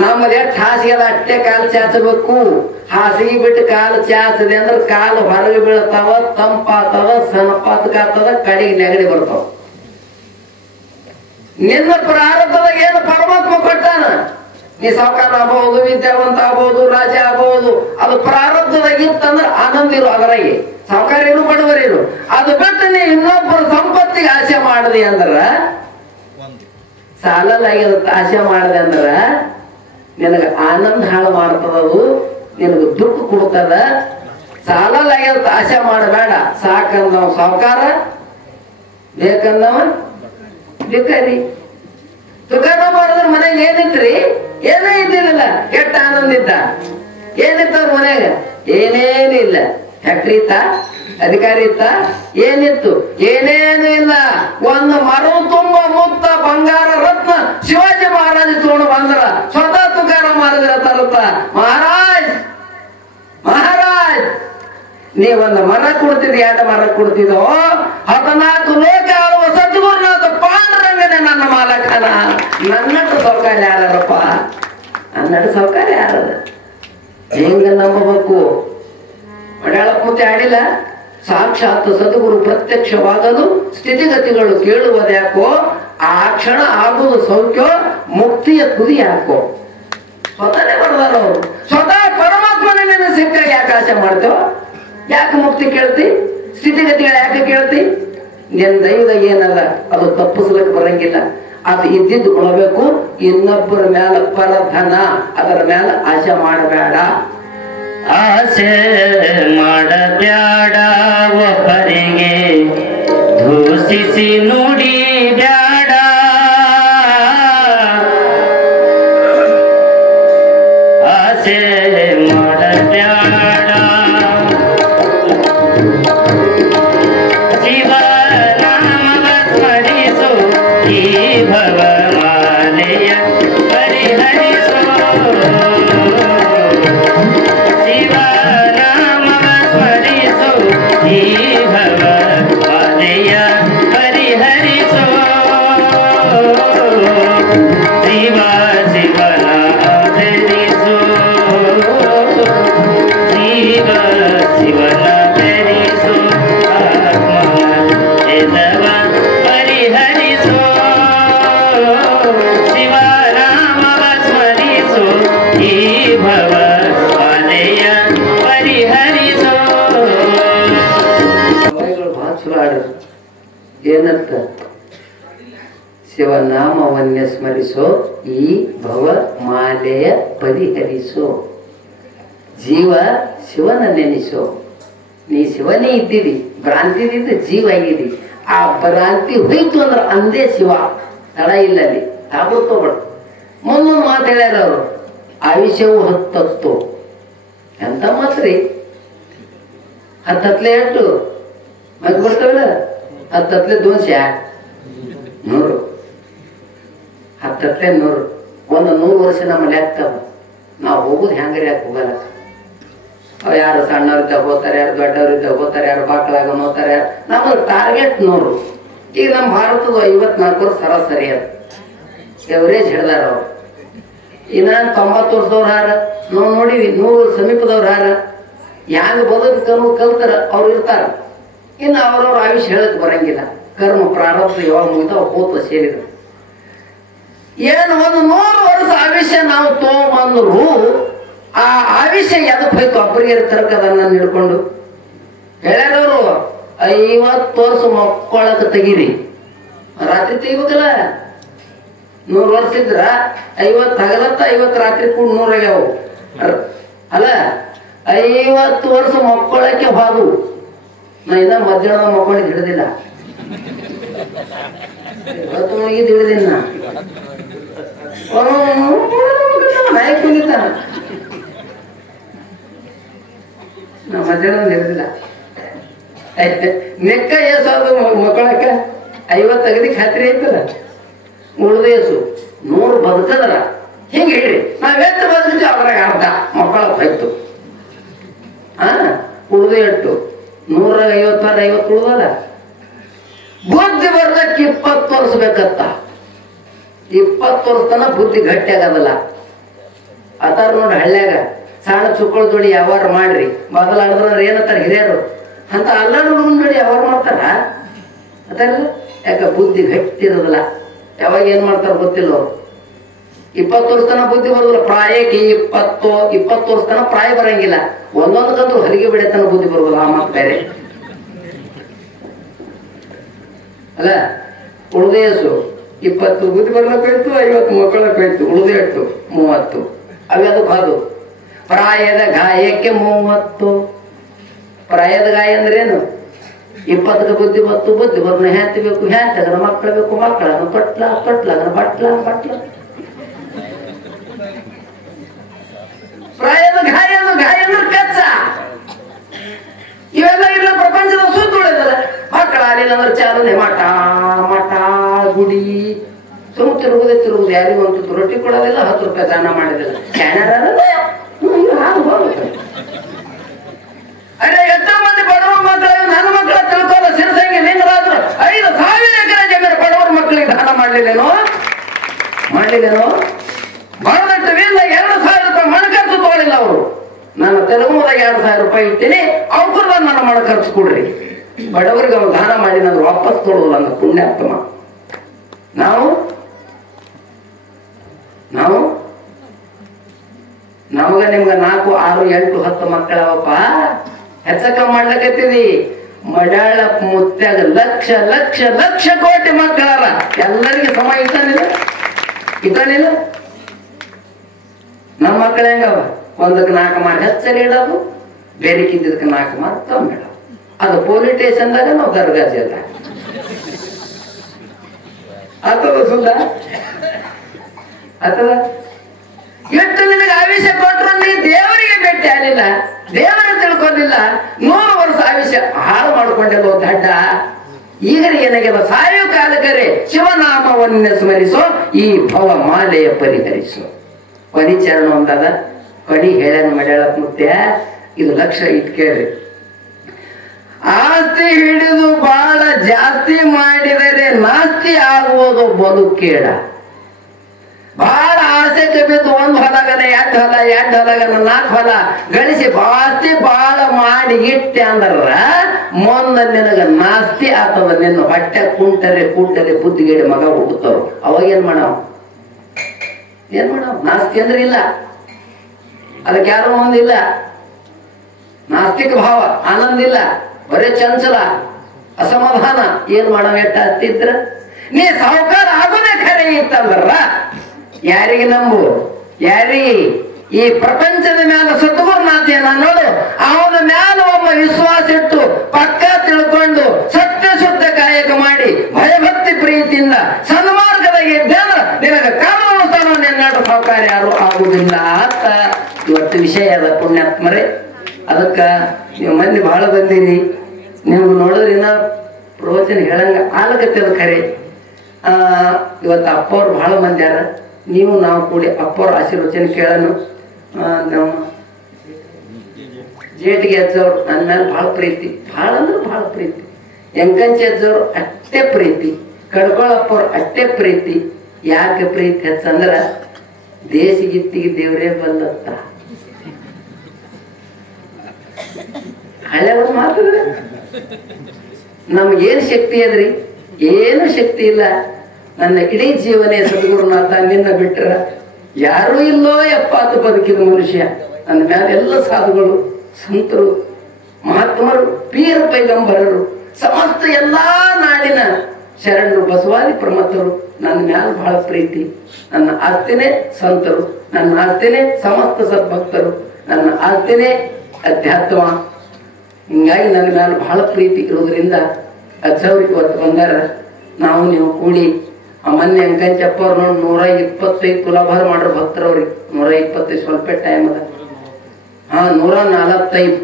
ನಮ್ಮದು ಎಷ್ಟು ಹಾಸಿಗೆ ಅದ ಅಟ್ಟೆ ಕಾಲು ಚಾಚಬೇಕು. ಹಾಸಿಗೆ ಬಿಟ್ಟು ಕಾಲು ಚಾಚದೆ ಅಂದ್ರೆ ಕಾಲು ಹೊರಗೆ ಬೀಳ್ತಾವ, ತಂಪಾತದ, ಸನಪಾತಕಾತದ, ಕಡೆಗೆ ನೆಗಡಿ ಬರ್ತಾವ. ನಿನ್ನ ಪ್ರಾರಬ್ಧದಾಗ ಏನು ಪರಮಾತ್ಮ ಕೊಟ್ಟಾನ. ನೀ ಸಾವುಕಾರ ಆಗಬಹುದು, ವಿದ್ಯಾವಂತ ಆಗಬಹುದು, ರಾಜ ಆಗಬಹುದು. ಅದು ಪ್ರಾರಬ್ಧದಾಗ ಇತ್ತಂದ್ರೆ ಆನಂದ ಇರು. ಅದರಾಗೆ ಸಾವುಕಾರೇನು ಬಡವರೇನು. ಅದು ಬಿಟ್ಟು ನೀ ಇನ್ನೊಬ್ಬರ ಸಂಪತ್ತಿಗೆ ಆಸೆ ಮಾಡದೆ ಅಂದ್ರ, ಸಾಲಲ್ಲಾಗ್ಯದ ಆಸೆ ಮಾಡದೆ ಅಂದ್ರ ನಿನಗೆ ಆನಂದ ಹಾಳು ಮಾಡ್ತದದು, ನಿನಗೆ ದುಃಖ ಕೊಡ್ತದ. ಸಾಲಲ್ಲಾಗ್ಯದ ಆಸೆ ಮಾಡಬೇಡ. ಸಾಕಂದವ ಸಾವುಕಾರ, ಬೇಕಂದವ ಭಿಕಾರಿ. ತುಕಾರ ಮಾಡಿದ್ರೆ ಮನೆಗೆ ಏನಿತ್ರಿ? ಏನೂ ಇದ್ದಿಲ್ಲ. ಕೆಟ್ಟ ಆನಂದ ಇದ್ದ. ಏನಿತ್ತ ಮನೆಗ? ಏನೇನು ಇಲ್ಲ. ಫ್ಯಾಕ್ಟ್ರಿ ಇತ್ತ, ಅಧಿಕಾರಿ ಇತ್ತ, ಏನಿತ್ತು? ಏನೇನು ಇಲ್ಲ. ಒಂದು ಮರು ತುಂಬ ಮುಕ್ತ ಬಂಗಾರ ರತ್ನ ಶಿವಾಜಿ ಮಹಾರಾಜ ತಗೊಂಡು ಬಂದ್ರ ಸ್ವತಃ ತುಕಾರ ಮಾಡಿದ್ರ ತರುತ್ತ. ಮಹಾರಾಜ್ ನೀವೊಂದು ಮರ ಕೊಡ್ತಿದ್ರಿ, 2 ಮರ ಕೊಡ್ತಿದ್ದೋ. 14 ಲೋಕ ಆಳುವ ಸದ್ಗುರುನಾಥ ಪಾಂಡುರಂಗನೇ ನನ್ನ ಮಾಲಕನ. ನನ್ನಟ್ಟು ಸೌಕರ್ಯ ಯಾರಪ್ಪ? ನನ್ನಟ್ಟು ಸೌಕರ್ಯ ಯಾರದ? ಹೆಂಗ ನಂಬಬೇಕು? ಮಡ್ಯಾಳ ಪೂರ್ತಿ ಆಡಿಲ್ಲ. ಸಾಕ್ಷಾತ್ ಸದ್ಗುರು ಪ್ರತ್ಯಕ್ಷವಾಗಲು ಸ್ಥಿತಿಗತಿಗಳು ಕೇಳುವುದ್ಯಾಕೋ, ಆ ಕ್ಷಣ ಆಗುವುದು ಸೌಖ್ಯ, ಮುಕ್ತಿಯ ತುದಿ ಯಾಕೋ. ಸ್ವತಃನೇ ಬರ್ದಾರ ಅವರು. ಸ್ವತಃ ಪರಮಾತ್ಮನೇ ನಿನ್ನ ಸಿಕ್ಕ ಯಾಕೆ ಆಸೆ ಮಾಡ್ತೇವ? ಯಾಕೆ ಮುಕ್ತಿ ಕೇಳ್ತಿ? ಸ್ಥಿತಿಗತಿಗಳ ಯಾಕೆ ಕೇಳ್ತಿ? ನಿನ್ನ ದೈವದಾಗ ಏನದ ಅದು ತಪ್ಪಿಸ್ಲಿಕ್ಕೆ ಬರಂಗಿಲ್ಲ. ಅದು ಇದ್ದಿದ್ದು ಉಳಬೇಕು. ಇನ್ನೊಬ್ಬರ ಮ್ಯಾಲ ಪರಧನ ಅದರ ಮ್ಯಾಲ ಆಸೆ ಮಾಡಬೇಡ. ಆಸೆ ಮಾಡಬ್ಯಾಡ ಒಬ್ಬರಿಗೆ ದೂಷಿಸಿ ನುಡಿ ಬ್ಯಾಡ ಆಸೆ ಮಾಡಬ್ಯಾಡ ಶಿವನಾಮವ ಸ್ಮರಿಸು ಈ ಭವಮಾಲೆಯ ಪರಿಹರಿಸು ಶಿವನಾಮವ ಸ್ಮರಿಸು ಈ ಭವಮಾಲೆಯ ಪರಿಹರಿಸು ಶಿವ ಶಿವನ ಧರಿಸು ಶಿವ ಶಿವನ ಧರಿಸು ಆತ್ಮನ ಎದವ ಪರಿಹರಿಸು ಶಿವನಾಮವ ಸ್ಮರಿಸು ಈ ಭವ ಮಾಲೆಯ ಪರಿಹರಿಸು ಬಹಳ ಚಲೋ ಆಡ್ರಿ ಏನಂತ ಶಿವನಾಮವನ್ಯ ಸ್ಮರಿಸೋ ಈ ಭವ ಮಾಲೆಯ ಪರಿಹರಿಸೋ ಜೀವ ಶಿವನ ನೆನೆಸೋ ನೀ ಶಿವನೇ ಇದ್ದೀರಿ ಭ್ರಾಂತಿದಿಂದ ಜೀವ ಆಗಿದಿ ಆ ಭ್ರಾಂತಿ ಹೋಯ್ತು ಅಂದ್ರೆ ಅಂದೇ ಶಿವ ತಡ ಇಲ್ಲ ಅಲ್ಲಿ ತಾಗೋತೋಬೇಡ ಮುಂದೊಂದು ಮಾತು ಹೇಳ್ಯಾರ ಅವರು ಆಯುಷ್ಯವು ಹತ್ತತ್ತು ಎಂತ ಮಾತ್ರಿ ಹತ್ತತ್ಲೆ ಎಷ್ಟು ಮಗ್ ಬರ್ತಾವಲ್ಲ ಹತ್ತತ್ಲೆ ದೋಷ 100 ಹತ್ತತ್ಲೆ 100 ಒಂದು 100 ವರ್ಷ ನಮ್ಮ ಲೆಕ್ಕ ನಾವು ಹೋಗುದು ಹೆಂಗ್ರಿ ಯಾಕೆ ಹೋಗಲ್ಲ ಅವ್ ಯಾರು ಸಣ್ಣವ್ರಿದ್ದಾಗ ಹೋಗ್ತಾರೆ ಯಾರು ದೊಡ್ಡವರಿದ್ದಾಗ ಹೋಗ್ತಾರೆ ಯಾರು ಬಾಕ್ಳಾಗ ನೋಡ್ತಾರೆ ನಮ್ಮ ಟಾರ್ಗೆಟ್ 100 ಈಗ ನಮ್ಮ ಭಾರತದ 54 ವರ್ಷ ಸರಾಸರಿ ಅದು ಎವರೇಜ್ ಹಿಡ್ದಾರ ಅವ್ರು ಇನ್ನ 90 ವರ್ಷದವ್ರು ಹಾರ ನಾವು ನೋಡಿವಿ 100 ಸಮೀಪದವ್ರು ಹಾರ ಹ್ಯಾಂಗ ಬದುಕನ್ನು ಕಲ್ತಾರ ಅವ್ರು ಇರ್ತಾರ ಇನ್ನು ಅವ್ರವ್ರ ಆಯುಷ್ಯ ಹೇಳಕ್ ಬರಂಗಿಲ್ಲ ಕರ್ಮ ಪ್ರಾರಬ್ಧ ಯಾವಾಗ ಮುಗಿತಾವ ಹೋತ ಸೇರಿದ್ರು ಏನು ಒಂದು 100 ವರ್ಷ ಆಯುಷ್ಯ ನಾವು ತಗೊಂಬಂದ್ರು ಆ ಆಯುಷ್ಯ ಎದಕ್ ಹೋಯ್ತು ಒಬ್ಬರಿಗೆ ತರಕದನ್ನ ಹಿಡ್ಕೊಂಡು ಹೇಳ್ಯಾರವ್ರು 50 ವರ್ಷ ಮಕ್ಕಳಕ ತೆಗೀರಿ ರಾತ್ರಿ ತೆಗಿಬೇಕಲ್ಲ 100 ವರ್ಷ ಇದ್ರ 50 ಹಗಲತ್ತ 50 ರಾತ್ರಿ ಕೂಡ 100 ಆಗ್ಯಾವ ಅಲ್ಲ 50 ವರ್ಷ ಮಕ್ಕಳಕ್ಕೆ ಹೋದು ನಾ ಇನ್ನ ಮಧ್ಯಾಹ್ನ ಮಕ್ಕಳಿಗೆ ಹಿಡಿದಿಲ್ಲ 50 ಮಣಿಗೆ ಹಿಡಿದಿನ ನಾಯಿ ಕುಂದಿದ್ದಾನ ನಾ ಮಧ್ಯಾಹ್ನ ಹಿಡಿದಿಲ್ಲ ನೆಕ್ಕ ಏಸಾದ್ರು ಮಕ್ಕಳಕ್ಕ 50 ಅಗದಿ ಖಾತ್ರಿ ಐತಲ್ಲ ಉಳ್ದ ಏಸು 100 ಬದುಕದ್ರ ಹಿಂಗ ಹೇಳ್ರಿ ನಾವೆತ್ತ ಬದುಕಿದ್ವಿ ಅವ್ರಾಗ ಅರ್ಧ ಮಕ್ಕಳ ಹೋಯ್ತು ಉಳ್ದ ಎಟ್ಟು 150 ಉಳ್ದಲ್ಲ ಬುದ್ಧಿ ಬರ್ಲಕ್ಕೆ 20 ವರ್ಷ ಬೇಕತ್ತ 20 ವರ್ಷ ತನ ಬುದ್ಧಿ ಗಟ್ಟಿ ಆಗದಲ್ಲ ಅತಾರ ನೋಡಿ ಹಳ್ಳ್ಯಾಗ ಸಣ್ಣ ಚುಕ್ಕಳು ದೊಡಿ ವ್ಯವಹಾರ ಮಾಡ್ರಿ ಬದಲಾಡಿದ್ರ ಏನತ್ತಾರ ಹಿರಿಯರು ಅಂತ ಅಲ್ಲಾಡು ನೋಡಿ ವ್ಯವಹಾರ ಮಾಡ್ತಾರ ಅತಾರಲ್ಲ ಯಾಕ ಬುದ್ಧಿ ಗಟ್ಟಿ ಇರೋದಿಲ್ಲ ಯಾವಾಗ ಏನ್ ಮಾಡ್ತಾರ ಗೊತ್ತಿಲ್ಲ ಅವ್ರು 20 ವರ್ಷ ತನ ಬುದ್ಧಿ ಬರೋದಿಲ್ಲ ಪ್ರಾಯಕ್ಕೆ 20 ವರ್ಷ ತನ ಪ್ರಾಯ ಬರಂಗಿಲ್ಲ ಒಂದೊಂದಕ್ಕಂತೂ ಹರಿಗೆ ಬಿಡತನ ಬುದ್ಧಿ ಬರೋದಿಲ್ಲ ಆ ಮಾತು ಬೇರೆ ಅಲ್ಲ ಉಳ್ದೇಸು 20 ಬುದ್ಧಿ ಬರ್ಲಕ್ಕೋಯ್ತು 50 ಮಕ್ಕಳಕ್ಕೋಯ್ತು ಉಳ್ದೆ ಎಟ್ಟು 30 ಅವೆದಕ್ಕೆ ಅದು ಪ್ರಾಯದ ಗಾಯಕ್ಕೆ 30 ಪ್ರಾಯದ ಗಾಯ ಅಂದ್ರೇನು 20ಕ್ಕೆ ಬುದ್ಧಿ ಬುದ್ಧಿ ಬರ್ನ ಹ್ಯಾಂತಿಬೇಕು ಹ್ಯಾಂತಗನ ಮಕ್ಕಳು ಬೇಕು ಮಕ್ಕಳನ್ನು ತೊಟ್ಲಗನ ಬಟ್ಲ ಪ್ರಾಯದ ಗಾಯ ಅಂದ್ರೆ ಕಚ್ಚ ಇವೆಲ್ಲ ಇಲ್ಲ ಪ್ರಪಂಚದ ಸುತ್ತುಳಿದಲ್ಲ ಮಕ್ಕಳ ಆಗಲಿಲ್ಲ ಅಂದ್ರೆ ಚಾಲನೆ ಮಠ ಗುಡಿ ತಿರುಗುದು ಯಾರಿಗಂತೂ ರೊಟ್ಟಿ ಕೊಡೋದಿಲ್ಲ 10 ರೂಪಾಯಿ ದಾನ ಮಾಡಿದಿಲ್ಲ ಅರೆ ಎಷ್ಟೋ ಮಂದಿ ಬಡವ ಮಕ್ಕಳು ನನ್ನ ಮಕ್ಕಳ ತಿಳ್ಕೊಳ್ಳೋ ಸಿರಸಂಗಿ ಲಿಂಗರಾದ್ರು 5,000 ಎಕರೆ ಜಮೀನು ಬಡವರ ಮಕ್ಕಳಿಗೆ ದಾನ ಮಾಡ್ಲಿಲ್ಲೇನೋ ಬಡದಟ್ಟು ಇಲ್ಲ 2,000 ರೂಪಾಯಿ ಮಣ ಖರ್ಚು ತಗೊಳ್ಳಿಲ್ಲ ಅವರು ನಾನು ತೆಲುಗುದಾಗ 2,000 ರೂಪಾಯಿ ಇಟ್ಟಿನಿ ಅವ್ರು ನನ್ನ ಮಣ ಖರ್ಚು ಕೊಡ್ರಿ ಬಡವರಿಗೆ ಅವ್ರು ದಾನ ಮಾಡಿ ನಾನು ವಾಪಸ್ ತೊಗೊಳ್ಳಲ್ಲ ಅಂದ ಪುಣ್ಯಾತ್ಮ ನಾವು ನಮಗ ನಿಮ್ಗ 4, 6, 8, 10 ಮಕ್ಕಳವಪ್ಪ ಹೆಚ್ಚಕ ಮಾಡ್ಲಕತ್ತೀವಿ ಮಡಾಳ ಮುತ್ಯಾಗ ಲಕ್ಷ ಕೋಟಿ ಮಕ್ಕಳಲ್ಲ ಎಲ್ಲರಿಗೆ ಸಮ ಇದ್ದಾನಿಲ್ಲ ನಮ್ಮ ಮಕ್ಕಳ ಹೆಂಗವ ಒಂದಕ್ಕೆ 4 ಮಾರ್ಕ್ ಹೆಚ್ಚರಿ ಇಡೋದು, ಬೇರೆಕ್ಕಿದ್ದಕ್ಕೆ 4 ಮಾರ್ಕ್ ಕಮ್ಮಿ ಇಡೋದು. ಅದು ಪೊಲೀಸ್ ಸ್ಟೇಷನ್ದಾಗ ನಾವು ದರ್ಗಾ ಜೇಲ ಅಥವಾ ಸುಳ್ಳ ಅಥವಾ ಎಷ್ಟು ನಿನಗೆ ಆಯುಷ್ಯ ಕೊಟ್ಟರು ನೀ ದೇವರಿಗೆ ಭೇಟಿ ಆಗಲಿಲ್ಲ, ದೇವರ ತಿಳ್ಕೊಂಡಿಲ್ಲ, 100 ವರ್ಷ ಆಯುಷ್ಯ ಹಾಳು ಮಾಡ್ಕೊಂಡೆಲ್ಲ ದಡ್ಡ. ಈಗ ಏನಾಗ್ಯದ ಸಾಯೋ ಕಾಲಕರೆ ಶಿವನಾಮವನ್ನ ಸ್ಮರಿಸೋ, ಈ ಭವ ಮಾಲೆಯ ಪರಿಹರಿಸೋ. ಪರಿಚರಣ ಒಂದದ ಕಡಿ ಹೇಳನ್ ಮಾಡ್ಯಾಳ ಮುತ್ಯ, ಇದು ಲಕ್ಷ ಇಟ್ ಕೇಳ್ರಿ. ಆಸ್ತಿ ಹಿಡಿದು ಬಹಳ ಜಾಸ್ತಿ ಮಾಡಿದರೆ ನಾಸ್ತಿ ಆಗುವುದು ಬದುಕೇಡ. ಬಹಳ ಆಸೆಗೆ ಬಿದ್ದು 1 ಹೊಲಗನ 2 ಹೊಲ 2 ಹೊಲಗನ 4 ಹೊಲ ಗಳಿಸಿ ಆಸ್ತಿ ಬಹಳ ಮಾಡಿ ಇಟ್ಟೆ ಅಂದ್ರ ಮುಂದೆ ನಿನಗ ನಾಸ್ತಿ ಆಗ್ತದ. ನಿನ್ನ ಹೊಟ್ಟೆ ಕುಂಟರೆ ಬುದ್ಧಿಗೇಡಿ ಮಗ ಹುಟ್ಟುತ್ತವ್ರು. ಅವಾಗ ಏನ್ ಮಾಡವ? ನಾಸ್ತಿ ಅಂದ್ರೆ ಇಲ್ಲ, ಅದಕ್ಕೆ ಯಾರು ಒಂದಿಲ್ಲ. ನಾಸ್ತಿಕ ಭಾವ, ಆನಂದ ಇಲ್ಲ, ಬರೇ ಚಂಚಲ ಅಸಮಾಧಾನ. ಏನ್ ಮಾಡವ? ಎಟ್ಟ ಆಸ್ತಿ ಇದ್ರ ನೀ ಸಾಹುಕಾರ ಆಗೋದೇ ಖರೆ ಇತ್ತಂದ್ರ ಯಾರಿಗೆ ನಂಬು? ಯಾರಿಗೆ? ಈ ಪ್ರಪಂಚದ ಮ್ಯಾಲ ಸದ್ಗುರುನಾಥೇನ ನೋಡು, ಅವನ ಮ್ಯಾಲ ಒಬ್ಬ ವಿಶ್ವಾಸ ಇಟ್ಟು ಪಕ್ಕ ತಿಳ್ಕೊಂಡು ಸತ್ಯ ಶುದ್ಧ ಕಾಯಕ ಮಾಡಿ ಭಯಭಕ್ತಿ ಪ್ರೀತಿಯಿಂದ ಸನ್ಮಾರ್ಗದಾಗ ಇದ್ದಂದ್ರ ನಿನಗ ಕಾನೂನು ನೆನ್ನಾಡು ಸಾಹುಕಾರ ಯಾರು ಆಗುದಿಲ್ಲ ಅಂತ ಇವತ್ತು ವಿಷಯ ಅದ ಪುಣ್ಯಾತ್ಮರೇ. ಅದಕ್ಕ ನೀವು ಮಂದಿ ಬಹಳ ಬಂದಿರಿ, ನೀವು ನೋಡಿದ್ರಿನ ಪ್ರವಚನ ಹೇಳಂಗ ಆಲಕತ್ತದ ಖರೆ. ಇವತ್ತು ಅಪ್ಪವ್ರು ಬಹಳ ಮಂದಿ ಯಾರ, ನೀವು ನಾವು ಕೂಡಿ ಅಪ್ಪವ್ರ ಆಶೀರ್ವಚನ ಕೇಳನು. ನಮ್ಮ ಜೇಟಿಗೆ ಅಜ್ಜವ್ರು ನನ್ನ ಮೇಲೆ ಬಹಳ ಪ್ರೀತಿ, ಬಹಳ ಅಂದ್ರೆ ಬಹಳ ಪ್ರೀತಿ. ಎಂಕಂಚಿ ಅಜ್ಜವ್ರು ಅಷ್ಟೇ ಪ್ರೀತಿ, ಕಡ್ಕೊಳಪ್ಪವ್ರು ಅಷ್ಟೇ ಪ್ರೀತಿ. ಯಾಕೆ ಪ್ರೀತಿ ಹೆಚ್ಚಂದ್ರ ದೇಶಗಿತ್ತಿಗೆ ದೇವರೇ ಬಂದತ್ತ. ಹಳೆಯವ್ರು ಮಾತಾಡ್ರೆ ನಮ್ಗೇನು ಶಕ್ತಿ ಅದ್ರಿ? ಏನು ಶಕ್ತಿ ಇಲ್ಲ. ನನ್ನ ಇಡೀ ಜೀವನೇ ಸದ್ಗುರುನಾಥ, ನಿನ್ನ ಬಿಟ್ರ ಯಾರೂ ಇಲ್ಲೋ ಎಪ್ಪಾತು ಬದುಕಿದ ಮನುಷ್ಯ. ನನ್ನ ಮ್ಯಾಲ ಎಲ್ಲ ಸಾಧುಗಳು, ಸಂತರು, ಮಹಾತ್ಮರು, ಪೀರ ಪೈಗಂಬರರು, ಸಮಸ್ತ ಎಲ್ಲಾ ನಾಡಿನ ಶರಣರು, ಬಸವಾದಿ ಪ್ರಮಥರು ನನ್ನ ಮ್ಯಾಲ ಬಹಳ ಪ್ರೀತಿ. ನನ್ನ ಆಸ್ತಿನೇ ಸಂತರು, ನನ್ನ ಆಸ್ತಿನೇ ಸಮಸ್ತ ಸದ್ಭಕ್ತರು, ನನ್ನ ಆಸ್ತಿನೇ ಅಧ್ಯಾತ್ಮ. ಹಿಂಗಾಗಿ ನನ್ನ ಮ್ಯಾಲ ಬಹಳ ಪ್ರೀತಿ ಇರೋದ್ರಿಂದ ಅಜ್ಜವ್ರಿಗೆ ಇವತ್ತು ಬಂದಾರ. ನಾವು ನೀವು ಕೂಡಿ ಆ ಮೊನ್ನೆ ಅಂಕಂಚಪ್ಪವ್ರು ನೋಡಿ 125 ತುಲಾಭಾರ ಮಾಡ್ರ ಭಕ್ತರವ್ರಿಗೆ. 125 ಸ್ವಲ್ಪ ಟೈಮ್ ಅದ. 145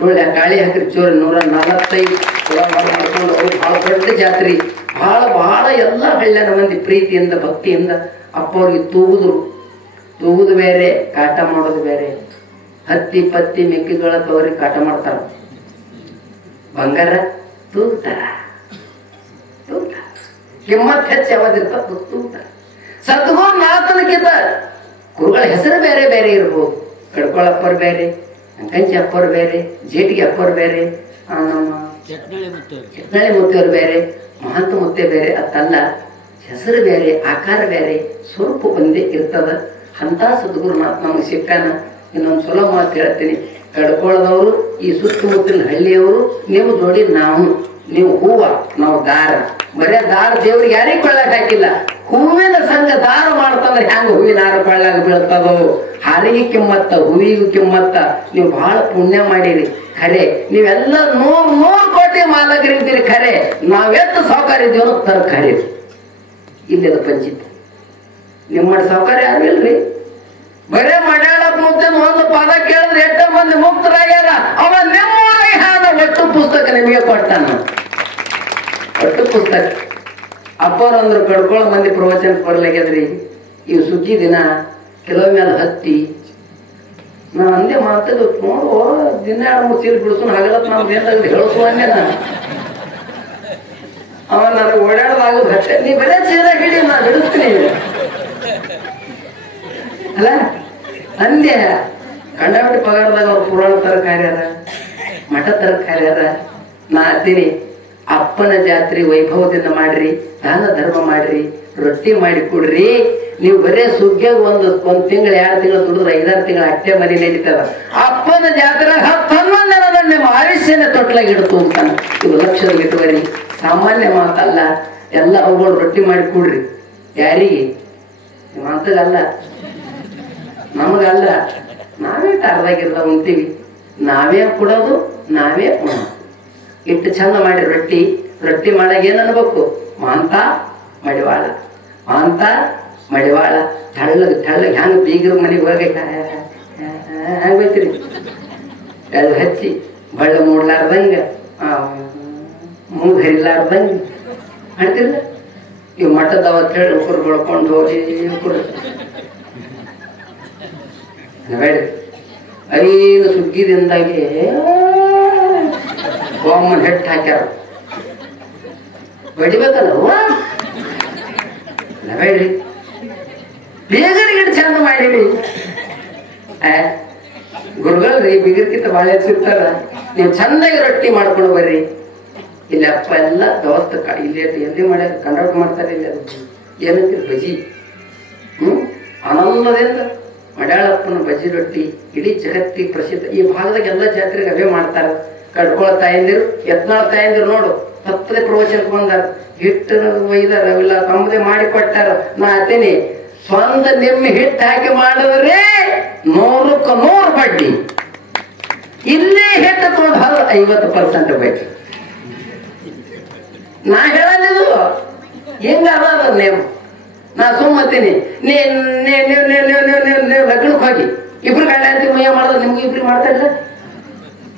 ನೋಡ್ಯ ಗಾಳಿ ಹಾಕಿರಿ ಚೋರಿ 145 ತುಲಾಭಾರ ಮಾಡ್ಕೊಂಡು ಅವ್ರಿಗೆ ಬಹಳ ದೊಡ್ಡ ಜಾತ್ರೆ. ಬಹಳ ಎಲ್ಲ ಹಳ್ಳ್ಯಾನ ಮಂದಿ ಪ್ರೀತಿಯಿಂದ ಭಕ್ತಿಯಿಂದ ಅಪ್ಪವ್ರಿಗೆ ತೂಗುದು ಬೇರೆ, ಕಾಟ ಮಾಡೋದು ಬೇರೆ. ಹತ್ತಿ ಪತ್ತಿ ಮೆಕ್ಕೆಗಳ ತವರಿಗೆ ಕಾಟ ಮಾಡ್ತಾರ, ಬಂಗಾರ ತೂಗ್ತಾರ. ಕಿಮ್ಮತ್ ಹೆಚ್ಚು ಯಾವ್ದಿರ್ತ ತೂಗ್ತಾರ. ಸದ್ಗುರುನಾಥನಕ್ಕಿಂತ ಗುರುಗಳ ಹೆಸರು ಬೇರೆ ಬೇರೆ ಇರ್ಬೋದು. ಕಡ್ಕೊಳಪ್ಪರು ಬೇರೆ, ಅಂಕಂಚಿ ಅಪ್ಪರು ಬೇರೆ, ಜೇಟಿಗೆ ಅಪ್ಪರು ಬೇರೆ, ನಮ್ಮ ಚಟ್ನಳ್ಳಿ ಮುತ್ತಿಯವರು ಬೇರೆ, ಮಹಾಂತ ಮುತ್ತೆ ಬೇರೆ. ಅದಲ್ಲ, ಹೆಸರು ಬೇರೆ, ಆಕಾರ ಬೇರೆ, ಸ್ವರೂಪ ಒಂದೇ ಇರ್ತದ. ಅಂತ ಸದ್ಗುರುನಾಥ ನಮಗೆ ಸಿಕ್ಕಾನ. ಇನ್ನೊಂದು ಸಲ ಮಾತು ಹೇಳ್ತೀನಿ, ಕಡ್ಕೊಳದವರು ಈ ಸುತ್ತಮುತ್ತಲಿನ ಹಳ್ಳಿಯವರು ನೀವು ಜೋಡಿ ನಾವು, ನೀವು ಹೂವ, ನಾವು ದಾರ. ಬರೇ ದಾರ ದೇವ್ರಿಗೆ ಯಾರಿಗೆ ಕೊಳ್ಳಾಕ ಹಾಕಿಲ್ಲ. ಹೂವಿನ ಸಂಘ ದಾರ ಮಾಡ್ತಂದ್ರೆ ಹೆಂಗ ಹೂವಿನ ಹಾರ ಕೊಳ್ಳಾಗ ಬೀಳ್ತದೋ, ಹಾರಿಗೆ ಕಿಮ್ಮತ್ತ, ಹೂವಿಗೂ ಕಿಮ್ಮತ್ತ. ನೀವು ಬಹಳ ಪುಣ್ಯ ಮಾಡಿರಿ ಖರೆ. ನೀವೆಲ್ಲ 100 ಕೋಟಿ ಮಾಲಕರಿದ್ದೀರಿ ಖರೆ. ನಾವೆಷ್ಟು ಸಹಕಾರ ಇದ್ದೀವೋ ತರಕಾರಿ ಇಲ್ಲದ ಪಂಚಿತ್ ನಿಮ್ಮ ಸಹಕಾರ ಯಾರು ಇಲ್ರಿ. ಬರೇ ಮಡ್ಯಾಳಪ್ಪ ಮುದ್ದೆ ಒಂದು ಪದ ಕೇಳಿದ್ರೆ ಎಷ್ಟೋ ಮಂದಿ ಮುಕ್ತರಾಗ್ಯಾರ. ಅವ ನಿಮ್ಮೂರಾಗ ಹಾದ ಒಟ್ಟು ಪುಸ್ತಕ ನಿಮಗೆ ಕೊಟ್ಟಾನ, ಒಟ್ಟು ಪುಸ್ತಕ. ಅಪ್ಪರಂದ್ರು ಕಡ್ಕೊಳ್ಳೋ ಮಂದಿ ಪ್ರವಚನಕ್ಕೆ ಬರ್ಲಾಗ್ಯದ್ರಿ. ಇವು ಸುಗ್ಗಿ ದಿನ ಕೆಲವ ಮೇಲೆ ಹತ್ತಿ ನಾ ಅಂದೆ ಮಾತದು ನೋಡು, ದಿನ 2-3 ಚೀಲ ಬಿಡಿಸೋನು ಹಗಲತ್ ನಮ್ದು ಏನಾದ್ರು ಹೇಳಸು ಅಂದೆ ನಾನು. ಅವ ನನಗೆ ಓಡಾಡೋದಾಗೋದು ಹಟ್ಟೆ. ನೀ ಬರೇ ಚೀಲ ಹಿಡಿ, ನಾ ಬಿಡಿಸ್ತೀನಿ ಅಲ್ಲ ಅಂದೆ. ಕಂಡಾಬಿಟ್ಟು ಪಗಾರದಾಗ ಅವ್ರು ಪುರಾಣ ತರಕಾರಿ ಅದ, ಮಠ ತರಕಾರಿ ಅದ. ನಾ ಅಂತೀನಿ, ಅಪ್ಪನ ಜಾತ್ರೆ ವೈಭವದಿಂದ ಮಾಡ್ರಿ, ದಾನ ಧರ್ಮ ಮಾಡ್ರಿ, ರೊಟ್ಟಿ ಮಾಡಿ ಕೊಡ್ರಿ. ನೀವು ಬರೇ ಸುಗ್ಗಿಯಾಗ ಒಂದು ತಿಂಗಳು 2 ತಿಂಗಳು ದುಡಿದ್ರೆ 5-6 ತಿಂಗಳು ಅಟ್ಟೆ ಮನೆ ನಡೀತದ. ಅಪ್ಪನ ಜಾತ್ರೆ 10 ನಿಮ್ಮ ಆಯುಷ್ಯನ ತೊಟ್ಲಾಗಿಡ್ತು ಅಂತಾನ. ಇವು ಲಕ್ಷದಲ್ಲಿ ಇಟ್ಟುವರಿ ಸಾಮಾನ್ಯ ಮಾತಲ್ಲ. ಎಲ್ಲ ಅವುಗಳು ರೊಟ್ಟಿ ಮಾಡಿ ಕೊಡ್ರಿ. ಯಾರಿಗೆ? ಮಾತಲ್ಲ, ನಮಗಲ್ಲ. ನಾವೇ ಅರ್ಧಾಗಿರ್ದ ಉಣ್ತೀವಿ, ನಾವೇ ಕೊಡೋದು, ನಾವೇ ಉಣ್ಣೋದು. ಇಟ್ಟು ಚಂದ ಮಾಡಿ ರೊಟ್ಟಿ ಮಾಡಾಗ ಏನ್ ಅನ್ಬೇಕು? ಮಾಂತ ಮಡಿವಾಳ, ಮಾಂತ ಮಡಿವಾಳ. ತೆಳ್ಳಗೆ ಹೆಂಗ ಬೀಗ್ರ ಮನೆಗೆ ಹೋಗೈತ ಹೆಂಗ್ ಬೈತ್ರಿ? ಎಳ್ಳು ಹಚ್ಚಿ ಬಳ್ಳ ಮೂಡ್ಲಾರ್ದಂಗ, ಮೂಗ್ ಹರಿಲಾರ್ದಂಗ ಮಾಡ್ತಿರ್ಲ. ಇವ್ ಮಠದವ ಹೇಳಿ ಕುರ್ಗೊಳ್ಕೊಂಡು ಹೋಗಿ ಬೇಡ. 5 ಸುಗ್ಗಿದಿಂದಾಗಿ ಗೋಮನ್ ಹೆಟ್ಟು ಹಾಕ್ಯಾರ. ಬಡಿಬೇಕಲ್ಲ ಬೇಡ್ರಿ, ಬೀಗರಿಗೆ ಚಂದ ಮಾಡಿರಿ. ಗುರುಗಳ್ರಿ ಬೀಗರ್ಕಿಂತ ಬಾಳ ಸಿಗ್ತಾರ. ನೀವು ಚಂದಾಗಿ ರೊಟ್ಟಿ ಮಾಡ್ಕೊಂಡು ಬರ್ರಿ. ಇಲ್ಲಿ ಅಪ್ಪ ಎಲ್ಲ ದೋಸ್ತ ಇಲ್ಲಿ ಎಲ್ಲಿ ಮಾಡ್ಯಾರ, ಕಂಡಕ್ಟ್ ಮಾಡ್ತಾರೆ. ಇಲ್ಲಿ ಅದು ಏನಂತೀರಿ? ಬಜಿ. ಆನಂದದಿಂದ ಮಡ್ಯಾಳಪ್ಪನ ಬಜ್ಜಿ ರೊಟ್ಟಿ ಇಡೀ ಜಗತ್ತಿಗೆ ಪ್ರಸಿದ್ಧ. ಈ ಭಾಗದಾಗ ಎಲ್ಲ ಜಾತ್ರೆಗೆ ಅವೇ ಮಾಡ್ತಾರ. ಕಡ್ಕೊಳ ತಾಯಂದಿರು, ಯತ್ನಾಳ್ ತಾಯಂದಿರು ನೋಡು ತಪ್ಪದೆ ಪ್ರವಚನಕ್ಕೆ ಬಂದಾರ. ಹಿಟ್ಟು ಒಯ್ದಾರ, ಅವೆಲ್ಲ ತಮ್ಮದೇ ಮಾಡಿ ಕೊಟ್ಟಾರ. ನಾ ಅತೇನಿ ಸ್ವಂತ ನಿಮ್ಮ ಹಿಟ್ಟು ಹಾಕಿ ಮಾಡಿದ್ರೆ 100ಕ್ಕೆ 100 ಬಡ್ಡಿ. ಇಲ್ಲೇ ಹಿಟ್ಟು ತಗೊಂಡು 50% ಬಡ್ಡಿ. ನಾ ಹೇಳಲಿದು ಹೆಂಗ ಅದ ನೇಮ್. ನಾ ಸುಮ್ಮತ್ತೀನಿ. ಲಗ್ನಕ್ಕೆ ಹೋಗಿ ಇಬ್ರು ಗಂಡ ಅಂತ ಮಯ್ಯ ಮಾಡೋದು, ನಿಮ್ಗೆ ಇಬ್ರು ಮಾಡ್ತಾ ಇಲ್ಲ.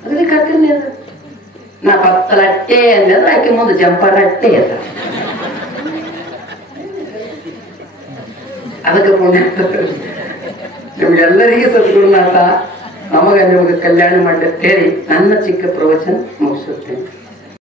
ಅದಕ್ಕೆ ಹಾಕ್ತೀನಿ ಅದು. ನಾ ಪತ್ತಲಟ್ಟೆ ಅಂದ್ರೆ ಆಕೆ ಮುಂದೆ ಜಂಪರಟ್ಟೆ ಅಂತ. ಅದಕ್ಕೆ ಪುಣ್ಯ ನಿಮ್ಗೆಲ್ಲರಿಗೂ ಸದ್ಗುರುನಾಥ ನಮಗ ನಿಮಗೆ ಕಲ್ಯಾಣ ಮಾಡಿ ಹೇಳಿ ನನ್ನ ಚಿಕ್ಕ ಪ್ರವಚನ ಮುಗಿಸುತ್ತೇನೆ.